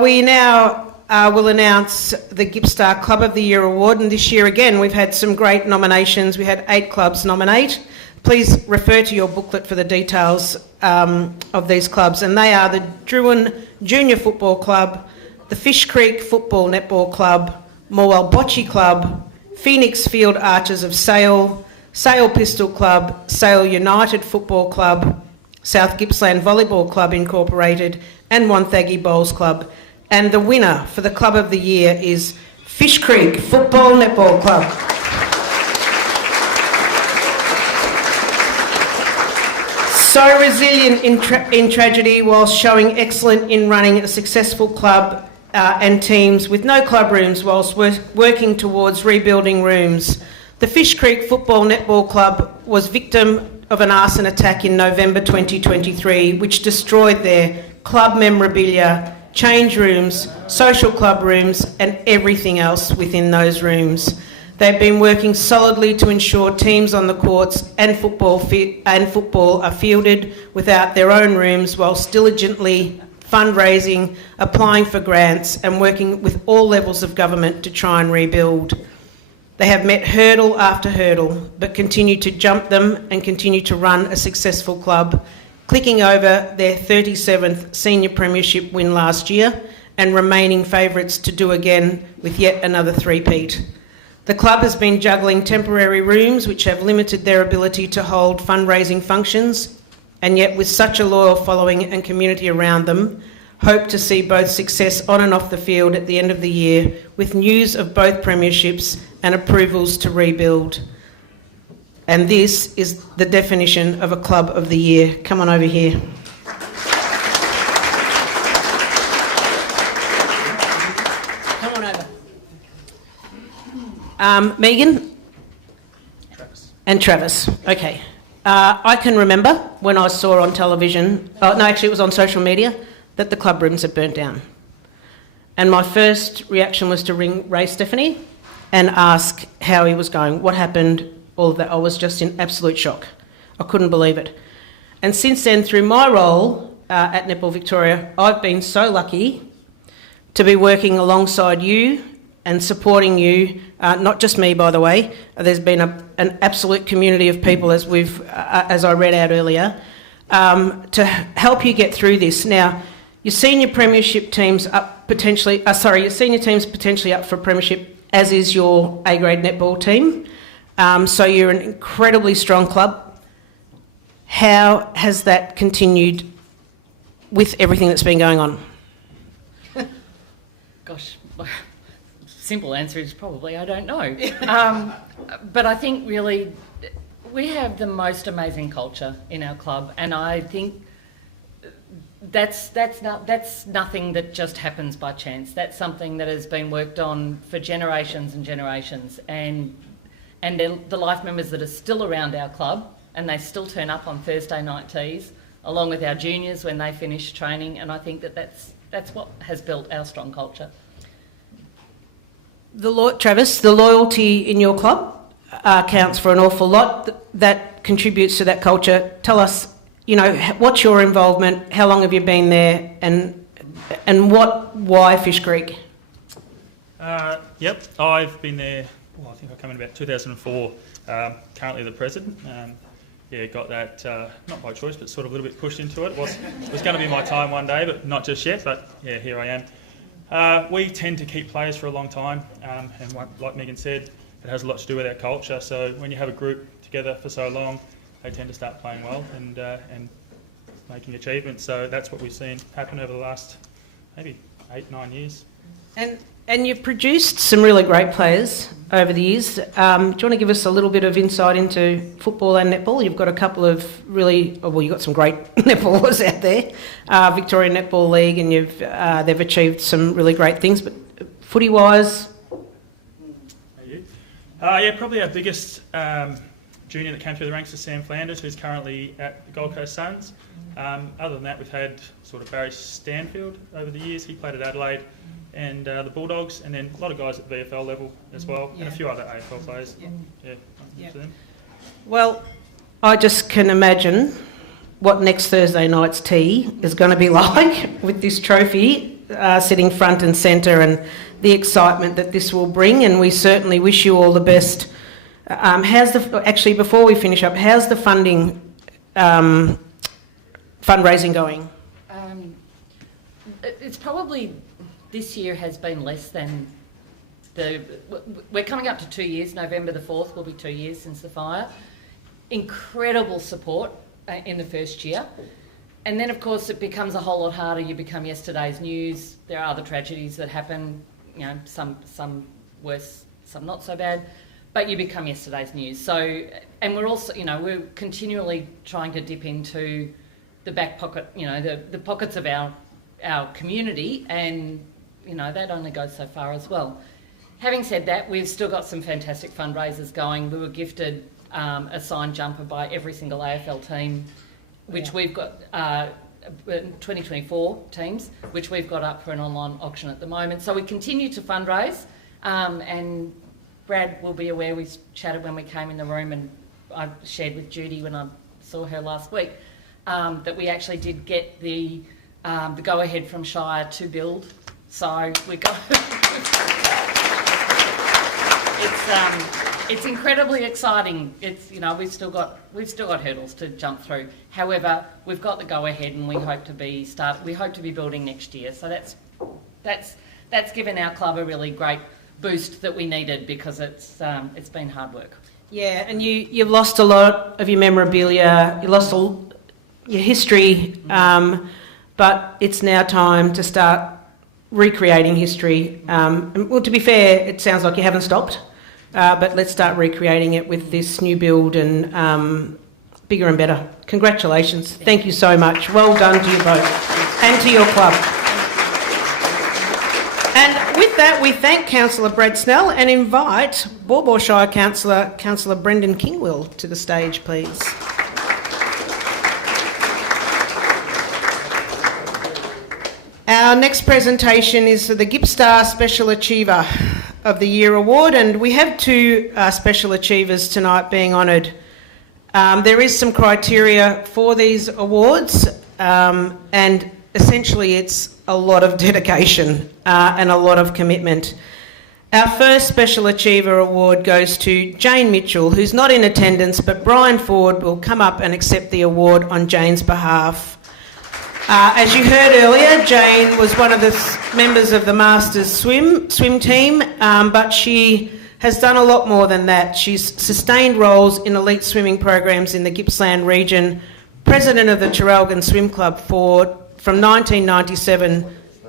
We now will announce the Gippstar Club of the Year Award, and this year again we've had some great nominations. We had 8 clubs nominate. Please refer to your booklet for the details of these clubs, and they are the Druin Junior Football Club, the Fish Creek Football Netball Club, Morwell Bocce Club, Phoenix Field Archers of Sale, Sale Pistol Club, Sale United Football Club, South Gippsland Volleyball Club Incorporated, and Wonthaggi Bowls Club. And the winner for the Club of the Year is Fish Creek Football Netball Club. So resilient in tragedy whilst showing excellent in running a successful club and teams with no club rooms whilst working towards rebuilding rooms. The Fish Creek Football Netball Club was victim of an arson attack in November 2023 which destroyed their club memorabilia, change rooms, social club rooms and everything else within those rooms. They've been working solidly to ensure teams on the courts and football are fielded without their own rooms whilst diligently fundraising, applying for grants and working with all levels of government to try and rebuild. They have met hurdle after hurdle but continue to jump them and continue to run a successful club, clicking over their 37th senior premiership win last year and remaining favourites to do again with yet another three-peat. The club has been juggling temporary rooms which have limited their ability to hold fundraising functions, and yet with such a loyal following and community around them, hope to see both success on and off the field at the end of the year with news of both premierships and approvals to rebuild. And this is the definition of a Club of the Year. Come on over here. Megan? Travis. And Travis, okay. I can remember when I saw on television, it was on social media, that the club rooms had burnt down. And my first reaction was to ring Ray Stephanie and ask how he was going, what happened, all of that. I was just in absolute shock. I couldn't believe it. And since then, through my role at Netball Victoria, I've been so lucky to be working alongside you and supporting you, not just me, by the way. There's been an absolute community of people, as I read out earlier, to help you get through this. Now, your senior premiership teams your senior team's potentially up for premiership, as is your A-grade netball team. So you're an incredibly strong club. How has that continued with everything that's been going on? Gosh. Simple answer is probably I don't know. But I think really we have the most amazing culture in our club, and I think that's nothing that just happens by chance. That's something that has been worked on for generations and generations, and the life members that are still around our club, and they still turn up on Thursday night teas, along with our juniors when they finish training, and I think that's what has built our strong culture. Travis, the loyalty in your club counts for an awful lot. That contributes to that culture. Tell us, what's your involvement? How long have you been there? And why Fish Creek? Yep, I've been there. Well, I think I came in about 2004. Currently the president. Got that not by choice, but sort of a little bit pushed into it. It was going to be my time one day, but not just yet. But yeah, here I am. We tend to keep players for a long time, and like Megan said, it has a lot to do with our culture. So when you have a group together for so long, they tend to start playing well and making achievements. So that's what we've seen happen over the last maybe 8-9 years. And you've produced some really great players over the years. Do you want to give us a little bit of insight into football and netball? You've got a couple of you've got some great netballers out there, Victoria Netball League, and they've achieved some really great things. But footy-wise, probably our biggest junior that came through the ranks is Sam Flanders, who's currently at the Gold Coast Suns. Other than that, we've had sort of Barry Stanfield over the years. He played at Adelaide and the Bulldogs, and then a lot of guys at VFL level as well, and a few other AFL players. Well, I just can imagine what next Thursday night's tea is going to be like with this trophy sitting front and centre, and the excitement that this will bring, and we certainly wish you all the best. Before we finish up, how's the fundraising going? It's probably, this year has been less than we're coming up to 2 years. November the 4th will be 2 years since the fire. Incredible support in the first year. And then, of course, it becomes a whole lot harder. You become yesterday's news. There are other tragedies that happen, some worse, some not so bad, but you become yesterday's news. So, and we're also, we're continually trying to dip into the back pocket, the pockets of our community, and that only goes so far as well. Having said that, we've still got some fantastic fundraisers going. We were gifted a signed jumper by every single AFL team, which we've got 2024 teams, which we've got up for an online auction at the moment. So we continue to fundraise, and Brad will be aware, we chatted when we came in the room, and I shared with Judy when I saw her last week, that we actually did get the go-ahead from Shire to build. So we got it's incredibly exciting. It's we've still got hurdles to jump through. However, we've got the go-ahead, and we hope to be building next year. So that's given our club a really great boost that we needed, because it's been hard work. Yeah, and you've lost a lot of your memorabilia. You lost all your history, but it's now time to start recreating history. Well, to be fair, it sounds like you haven't stopped, but let's start recreating it with this new build and bigger and better. Congratulations. Thank you so much. Well done to you both and to your club. And with that, we thank Councillor Brad Snell and invite Baw Baw Shire Councillor Brendan Kingwill to the stage, please. Our next presentation is the Gippstar Special Achiever of the Year Award, and we have two Special Achievers tonight being honoured. There is some criteria for these awards, and essentially it's a lot of dedication and a lot of commitment. Our first Special Achiever Award goes to Jane Mitchell, who's not in attendance, but Brian Ford will come up and accept the award on Jane's behalf. As you heard earlier, Jane was one of the members of the Masters swim team, but she has done a lot more than that. She's sustained roles in elite swimming programs in the Gippsland region, president of the Traralgon Swim Club from 1997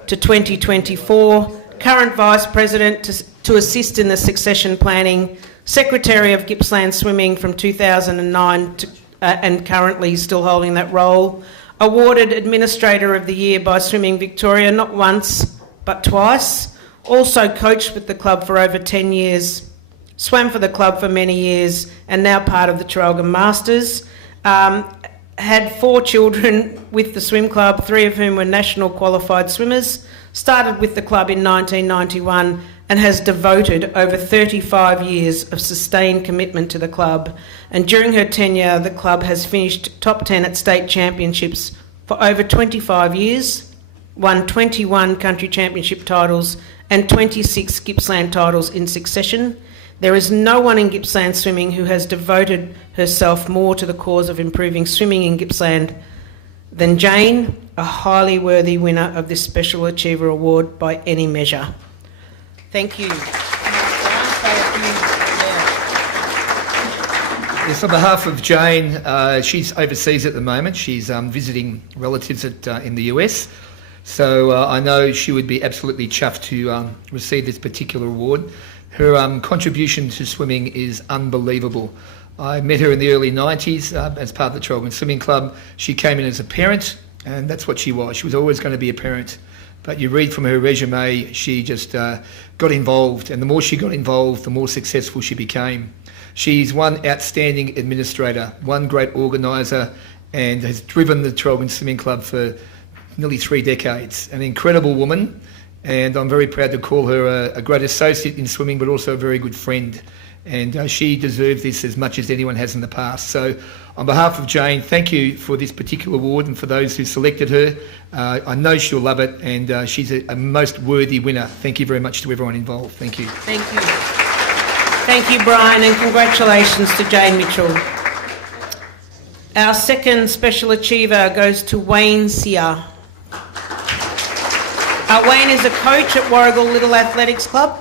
to 2024, current vice president to assist in the succession planning, secretary of Gippsland Swimming from 2009 and currently still holding that role. awarded Administrator of the Year by Swimming Victoria not once but twice, also coached with the club for over 10 years, swam for the club for many years and now part of the Traralgon Masters. Had 4 children with the swim club, 3 of whom were national qualified swimmers, started with the club in 1991 and has devoted over 35 years of sustained commitment to the club. And during her tenure, the club has finished top 10 at state championships for over 25 years, won 21 country championship titles and 26 Gippsland titles in succession. There is no one in Gippsland swimming who has devoted herself more to the cause of improving swimming in Gippsland than Jane, a highly worthy winner of this Special Achiever Award by any measure. Thank you. Yes, on behalf of Jane, she's overseas at the moment. She's visiting relatives in the US. So I know she would be absolutely chuffed to receive this particular award. Her contribution to swimming is unbelievable. I met her in the early 90s as part of the Traralgon Swimming Club. She came in as a parent, and that's what she was. She was always going to be a parent. But you read from her resume, she just got involved, and the more she got involved, the more successful she became. She's one outstanding administrator, one great organiser, and has driven the Traralgon Swimming Club for nearly 3 decades. An incredible woman, and I'm very proud to call her a great associate in swimming, but also a very good friend. And she deserves this as much as anyone has in the past. So on behalf of Jane, thank you for this particular award, and for those who selected her. I know she'll love it, and she's a most worthy winner. Thank you very much to everyone involved. Thank you. Thank you. Thank you, Brian, and congratulations to Jane Mitchell. Our second Special Achiever goes to Wayne Sear. Wayne is a coach at Warragul Little Athletics Club,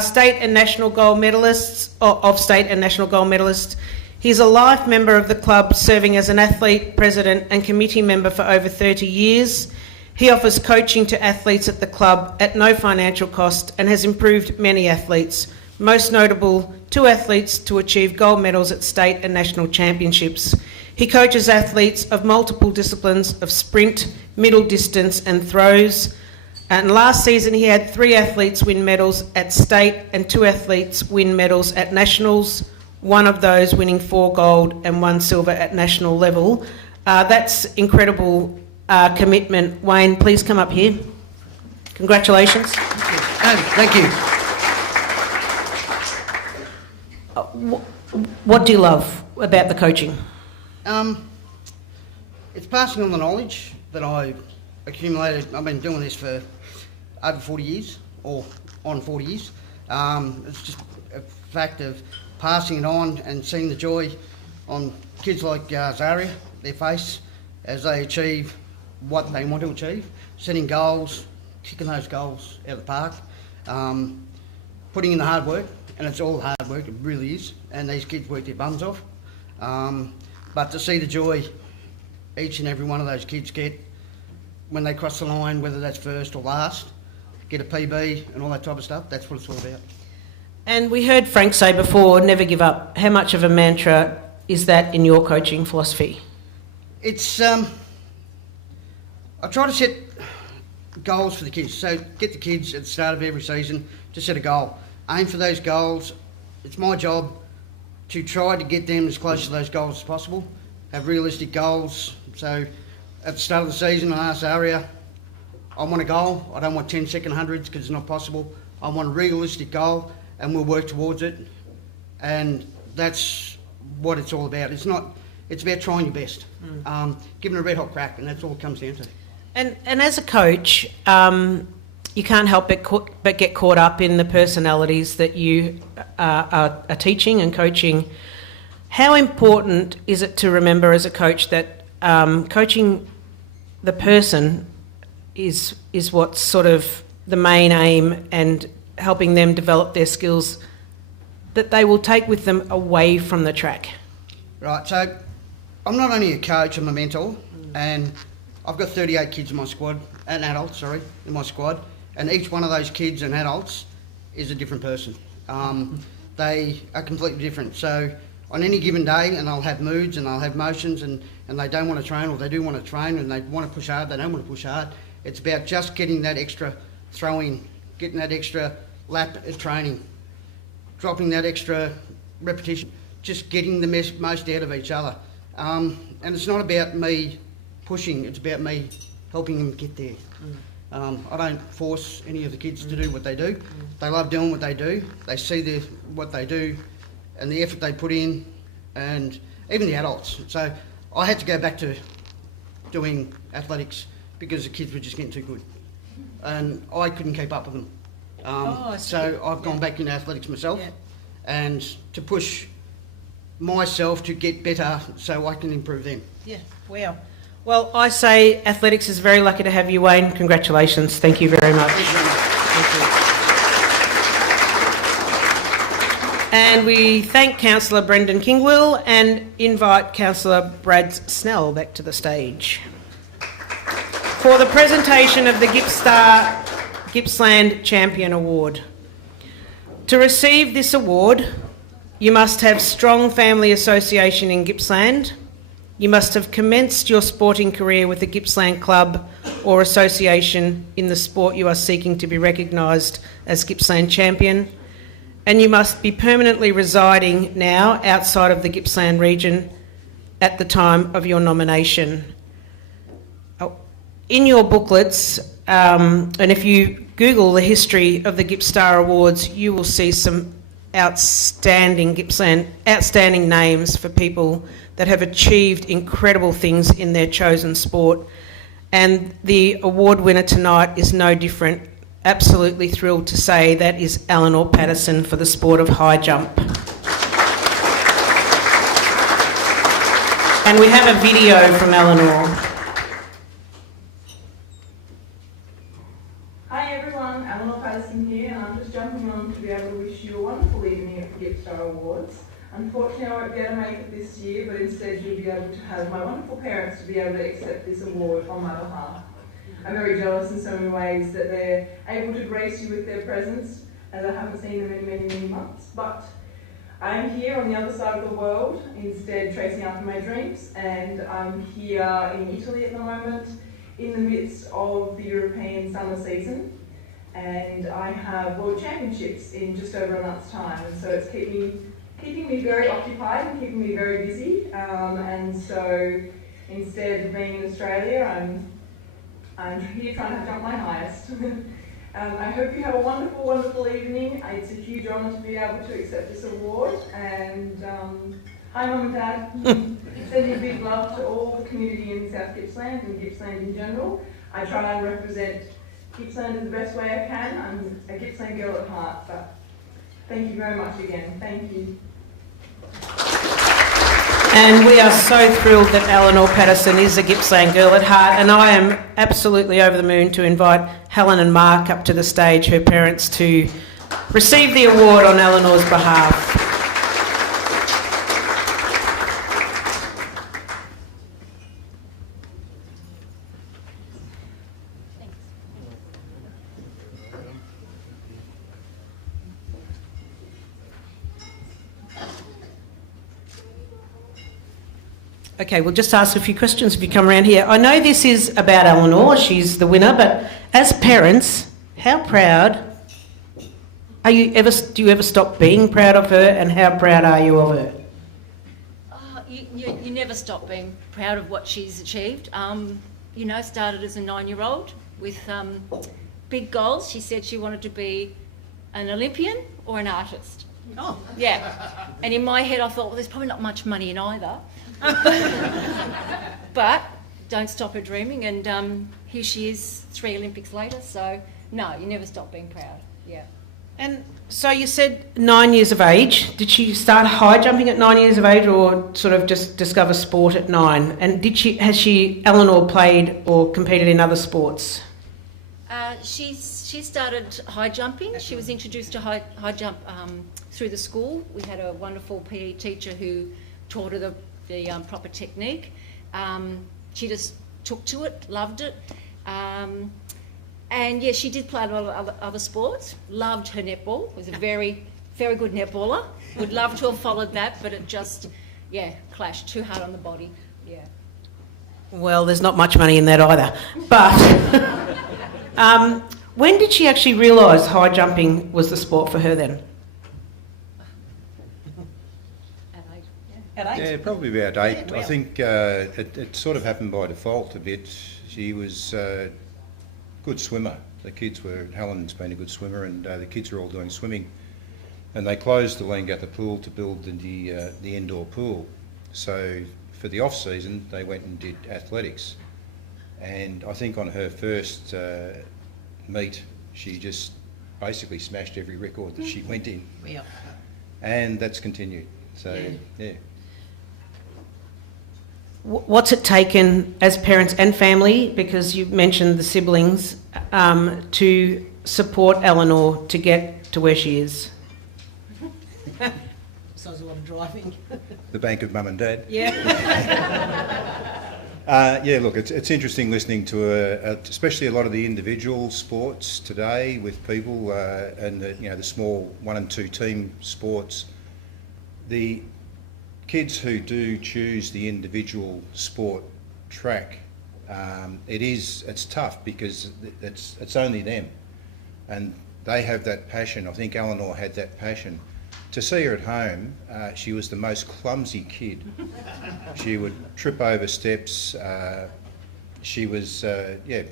state and national gold medalists, of state and national gold medalists. He's a life member of the club, serving as an athlete, president and committee member for over 30 years. He offers coaching to athletes at the club at no financial cost and has improved many athletes, most notable 2 athletes to achieve gold medals at state and national championships. He coaches athletes of multiple disciplines of sprint, middle distance and throws. And last season he had 3 athletes win medals at state and 2 athletes win medals at nationals, one of those winning 4 gold and 1 silver at national level. That's incredible commitment. Wayne, please come up here. Congratulations. Thank you. What do you love about the coaching? It's passing on the knowledge that I accumulated. I've been doing this for over 40 years, or on 40 years. It's just a fact of passing it on and seeing the joy on kids like Zaria, their face, as they achieve what they want to achieve, setting goals, kicking those goals out of the park, putting in the hard work, and it's all hard work, it really is, and these kids work their bums off. But to see the joy each and every one of those kids get when they cross the line, whether that's first or last, get a PB and all that type of stuff, that's what it's all about. And we heard Frank say before, never give up. How much of a mantra is that in your coaching philosophy? It's, I try to set goals for the kids. So get the kids at the start of every season to set a goal. Aim for those goals. It's my job to try to get them as close to those goals as possible. Have realistic goals. So at the start of the season, I asked Aria, I want a goal. I don't want 10-second hundreds because it's not possible. I want a realistic goal, and we'll work towards it. And that's what it's all about. It's about trying your best, giving it a red hot crack, and that's all it comes down to. And as a coach, you can't help but get caught up in the personalities that you are teaching and coaching. How important is it to remember as a coach that coaching the person is what's sort of the main aim, and helping them develop their skills that they will take with them away from the track? Right, so I'm not only a coach, I'm a mentor, and I've got 38 kids in my squad, and adults, sorry, in my squad, and each one of those kids and adults is a different person. They are completely different. So on any given day, and they'll have moods and they'll have motions, and they don't want to train, or they do want to train, and they want to push hard, they don't want to push hard. It's about just getting that extra throw in, getting that extra lap at training, dropping that extra repetition, just getting the most out of each other. And it's not about me pushing, it's about me helping them get there. I don't force any of the kids to do what they do. They love doing what they do. They see what they do and the effort they put in, and even the adults. So I had to go back to doing athletics because the kids were just getting too good, and I couldn't keep up with them. So I've gone back into athletics myself, and to push myself to get better so I can improve them. Yeah, wow. Well, I say athletics is very lucky to have you, Wayne. Congratulations. Thank you very much. Thank you. And we thank Councillor Brendan Kingwill and invite Councillor Brad Snell back to the stage for the presentation of the Gippsland Champion Award. To receive this award, you must have strong family association in Gippsland. You must have commenced your sporting career with a Gippsland club or association in the sport you are seeking to be recognised as Gippsland champion, and you must be permanently residing now outside of the Gippsland region at the time of your nomination. In your booklets, and if you Google the history of the Gippstar Awards, you will see some outstanding names for people that have achieved incredible things in their chosen sport. And the award winner tonight is no different. Absolutely thrilled to say that is Eleanor Patterson for the sport of high jump. And we have a video from Eleanor. Hi everyone, Eleanor Patterson here, and I'm just jumping on to be able to wish you a wonderful evening at the Gippstar Awards. Unfortunately, I won't be able to make it this year, but instead you'll be able to have my wonderful parents to be able to accept this award on my behalf. I'm very jealous in so many ways that they're able to grace you with their presence, as I haven't seen them in many, many months. But I'm here on the other side of the world, instead chasing after my dreams, and I'm here in Italy at the moment, in the midst of the European summer season, and I have World Championships in just over a month's time, and so it's keeping me very occupied and keeping me very busy, and so instead of being in Australia, I'm here trying to jump my highest. I hope you have a wonderful, wonderful evening. It's a huge honour to be able to accept this award, and hi Mum and Dad. Sending big love to all the community in South Gippsland and Gippsland in general. I try and represent Gippsland in the best way I can. I'm a Gippsland girl at heart, but thank you very much again. Thank you. And we are so thrilled that Eleanor Patterson is a Gippsland girl at heart, and I am absolutely over the moon to invite Helen and Mark up to the stage, her parents, to receive the award on Eleanor's behalf. Okay, we'll just ask a few questions if you come around here. I know this is about Eleanor, she's the winner, but as parents, how proud do you ever stop being proud of her, and how proud are you of her? You never stop being proud of what she's achieved. Started as a 9-year-old with big goals. She said she wanted to be an Olympian or an artist. Oh. Yeah. And in my head I thought, well, there's probably not much money in either. But don't stop her dreaming, and here she is 3 Olympics later, so no, you never stop being proud. Yeah. And so you said 9 years of age. Did she start high jumping at 9 years of age, or sort of just discover sport at 9? And has Eleanor played or competed in other sports? She started high jumping. She was introduced to high jump through the school. We had a wonderful PE teacher who taught her the proper technique. She just took to it, loved it. And yeah, she did play a lot of other sports. Loved her netball. Was a very, very good netballer. Would love to have followed that, but it just, clashed too hard on the body. Yeah. Well, there's not much money in that either. But when did she actually realise high jumping was the sport for her then? At 8? Yeah, probably about 8. Yeah, wow. I think it sort of happened by default a bit. She was a good swimmer. Helen's been a good swimmer, and the kids were all doing swimming. And they closed the Leongatha pool to build the indoor pool. So for the off-season, they went and did athletics. And I think on her first meet, she just basically smashed every record that she went in. Yeah. And that's continued. So, yeah. What's it taken as parents and family, because you mentioned the siblings, to support Eleanor to get to where she is? Besides a lot of driving. The bank of mum and dad. Yeah. Look, it's interesting listening to especially a lot of the individual sports today with people and the small 1 and 2 team sports. The kids who do choose the individual sport track, it's tough because it's only them, and they have that passion. I think Eleanor had that passion. To see her at home, she was the most clumsy kid. She would trip over steps. She was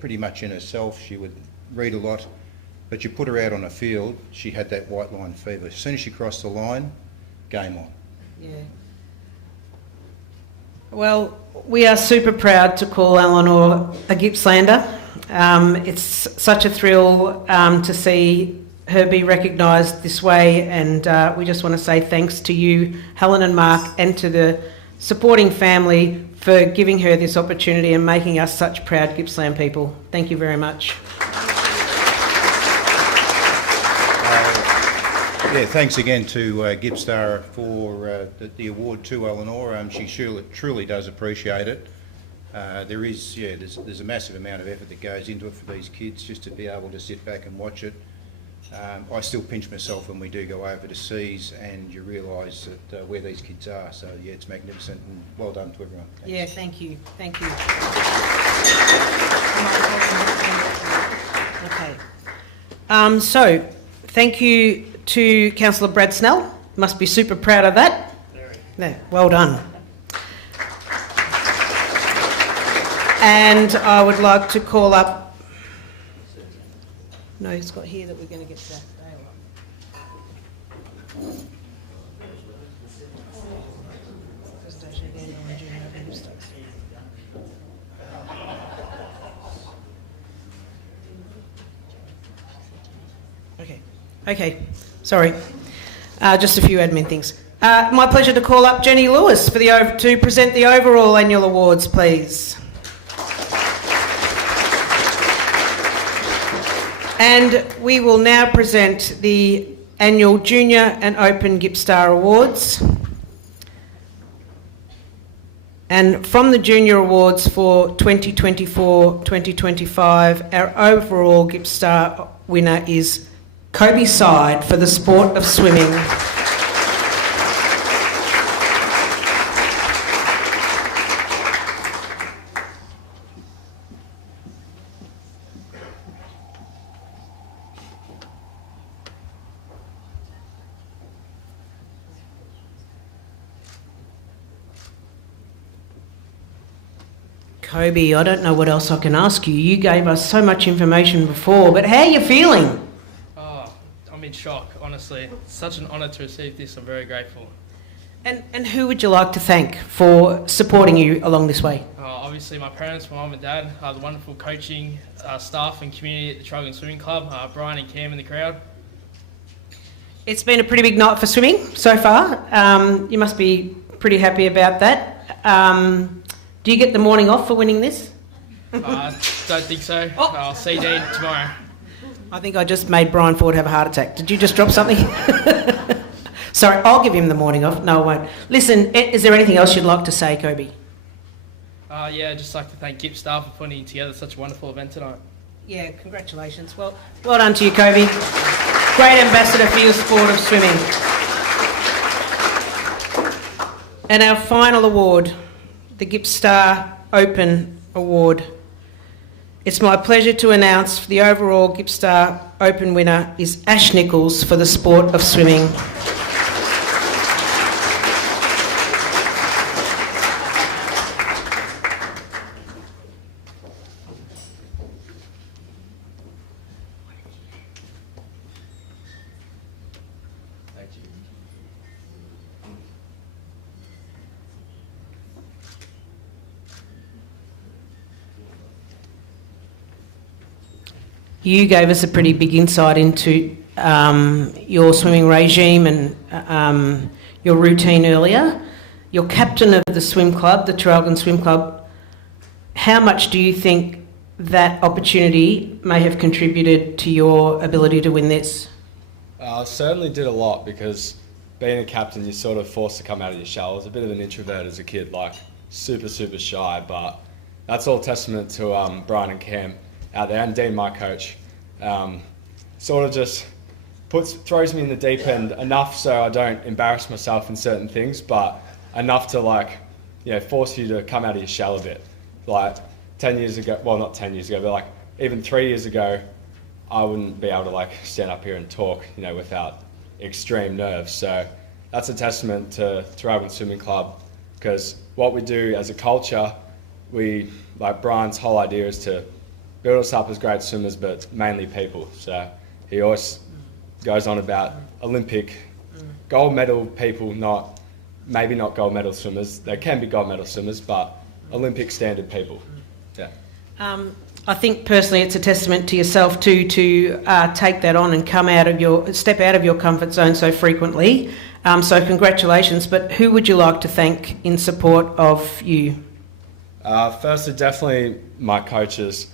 pretty much in herself. She would read a lot, but you put her out on a field, she had that white line fever. As soon as she crossed the line, game on. Yeah. Well, we are super proud to call Eleanor a Gippslander. It's such a thrill to see her be recognised this way, and we just want to say thanks to you, Helen and Mark, and to the supporting family for giving her this opportunity and making us such proud Gippsland people. Thank you very much. Thanks again to Gippstar for the award to Eleanor. She truly does appreciate it. There's a massive amount of effort that goes into it for these kids just to be able to sit back and watch it. I still pinch myself when we do go over to seas and you realise that where these kids are. So it's magnificent, and well done to everyone. Thanks. Yeah, thank you. Okay. So, thank you to Councillor Brad Snell. Must be super proud of that. Yeah, well done. And I would like to call up... No, it's got here that we're going to get to that. Okay, sorry. Just a few admin things. My pleasure to call up Jenny Lewis to present the overall annual awards, please. And we will now present the annual Junior and Open Gippstar Awards. And from the Junior Awards for 2024-2025, our overall Gippstar winner is Kobe Side for the sport of swimming. Kobe, I don't know what else I can ask you. You gave us so much information before, but how are you feeling? I'm in shock, honestly. It's such an honour to receive this. I'm very grateful. And who would you like to thank for supporting you along this way? Obviously my parents, my mum and dad, the wonderful coaching staff and community at the Trogan Swimming Club, Brian and Cam in the crowd. It's been a pretty big night for swimming so far. You must be pretty happy about that. Do you get the morning off for winning this? Don't think so. I'll see Dean tomorrow. I think I just made Brian Ford have a heart attack. Did you just drop something? Sorry, I'll give him the morning off. No, I won't. Listen, is there anything else you'd like to say, Kobe? I'd just like to thank Gippstar for putting together such a wonderful event tonight. Yeah, congratulations. Well done to you, Kobe. Great ambassador for your sport of swimming. And our final award, the Gippstar Open Award. It's my pleasure to announce the overall Gippstar Open winner is Ash Nichols for the sport of swimming. You gave us a pretty big insight into your swimming regime and your routine earlier. You're captain of the swim club, the Traralgon Swim Club. How much do you think that opportunity may have contributed to your ability to win this? Certainly did a lot, because being a captain, you're sort of forced to come out of your shell. I was a bit of an introvert as a kid, like super shy, but that's all testament to Brian and Cam out there, and Dean, my coach. Sort of just throws me in the deep end enough so I don't embarrass myself in certain things, but enough to force you to come out of your shell a bit. Like 10 years ago, well, not 10 years ago, but like even 3 years ago, I wouldn't be able to stand up here and talk, without extreme nerves. So that's a testament to Traralgon Swimming Club, because what we do as a culture, Brian's whole idea is to build us up as great swimmers, but mainly people. So he always goes on about Olympic gold medal people, maybe not gold medal swimmers. They can be gold medal swimmers, but Olympic standard people. Yeah. I think personally it's a testament to yourself too to take that on and step out of your comfort zone so frequently. So congratulations. But who would you like to thank in support of you? Firstly, definitely my coaches,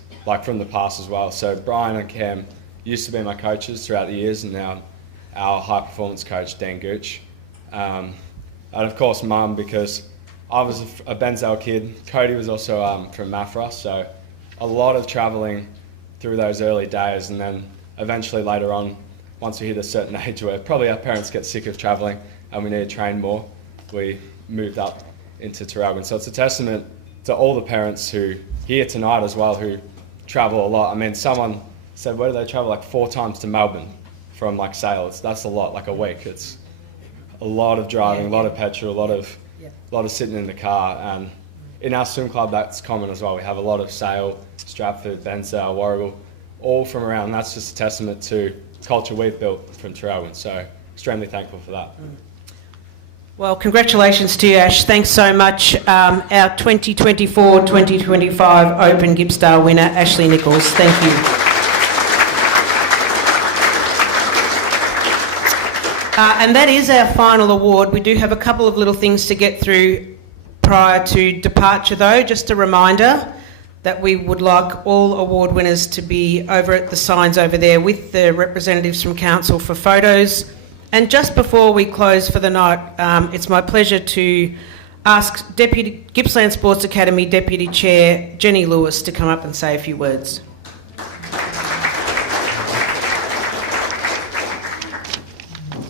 from the past as well. So Brian and Cam used to be my coaches throughout the years, and now our high performance coach, Dan Gooch. And of course Mum, because I was a Benzel kid. Cody was also from Maffra, so a lot of travelling through those early days, and then eventually later on, once we hit a certain age where probably our parents get sick of travelling and we need to train more, we moved up into Traralgon. So it's a testament to all the parents who here tonight as well, who travel a lot. I mean, someone said, where do they travel? 4 times to Melbourne from Sale. That's a lot, a week. It's a lot of driving, a lot of petrol, a lot of sitting in the car. And in our swim club, that's common as well. We have a lot of Sale, Stratford, Benzel, Warragul, all from around. And that's just a testament to the culture we've built from Traralgon. So extremely thankful for that. Well, congratulations to you, Ash. Thanks so much. Our 2024-2025 Open Gippstar winner, Ashley Nichols. Thank you. And that is our final award. We do have a couple of little things to get through prior to departure, though. Just a reminder that we would like all award winners to be over at the signs over there with the representatives from Council for photos. And just before we close for the night, it's my pleasure to ask Gippsland Sports Academy Deputy Chair Jenny Lewis to come up and say a few words.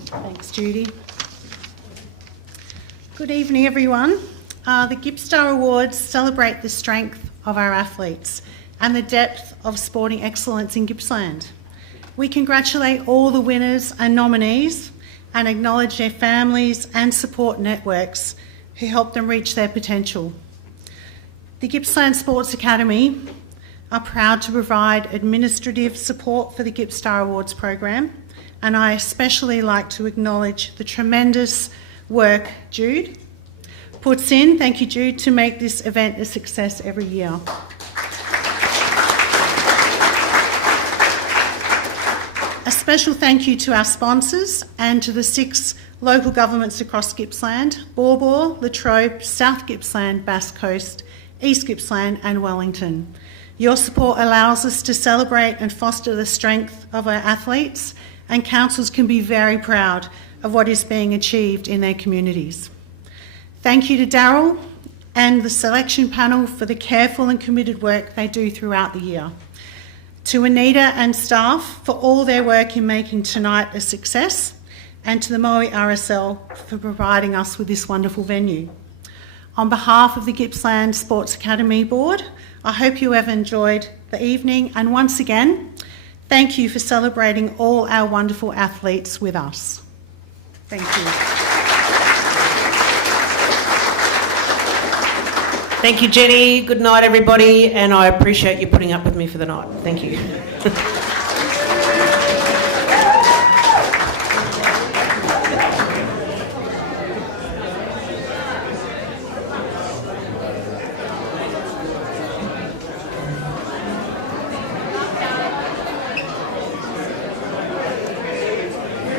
Thanks, Judy. Good evening, everyone. The Gippstar Awards celebrate the strength of our athletes and the depth of sporting excellence in Gippsland. We congratulate all the winners and nominees and acknowledge their families and support networks who helped them reach their potential. The Gippsland Sports Academy are proud to provide administrative support for the Gippstar Awards program, and I especially like to acknowledge the tremendous work Jude puts in, thank you Jude, to make this event a success every year. A special thank you to our sponsors and to the 6 local governments across Gippsland: Baw Baw, Latrobe, South Gippsland, Bass Coast, East Gippsland and Wellington. Your support allows us to celebrate and foster the strength of our athletes, and councils can be very proud of what is being achieved in their communities. Thank you to Daryl and the selection panel for the careful and committed work they do throughout the year. to Anita and staff for all their work in making tonight a success, and to the Moe RSL for providing us with this wonderful venue. On behalf of the Gippsland Sports Academy Board, I hope you have enjoyed the evening, and once again, thank you for celebrating all our wonderful athletes with us. Thank you. Thank you, Jenny. Good night, everybody, and I appreciate you putting up with me for the night. Thank you.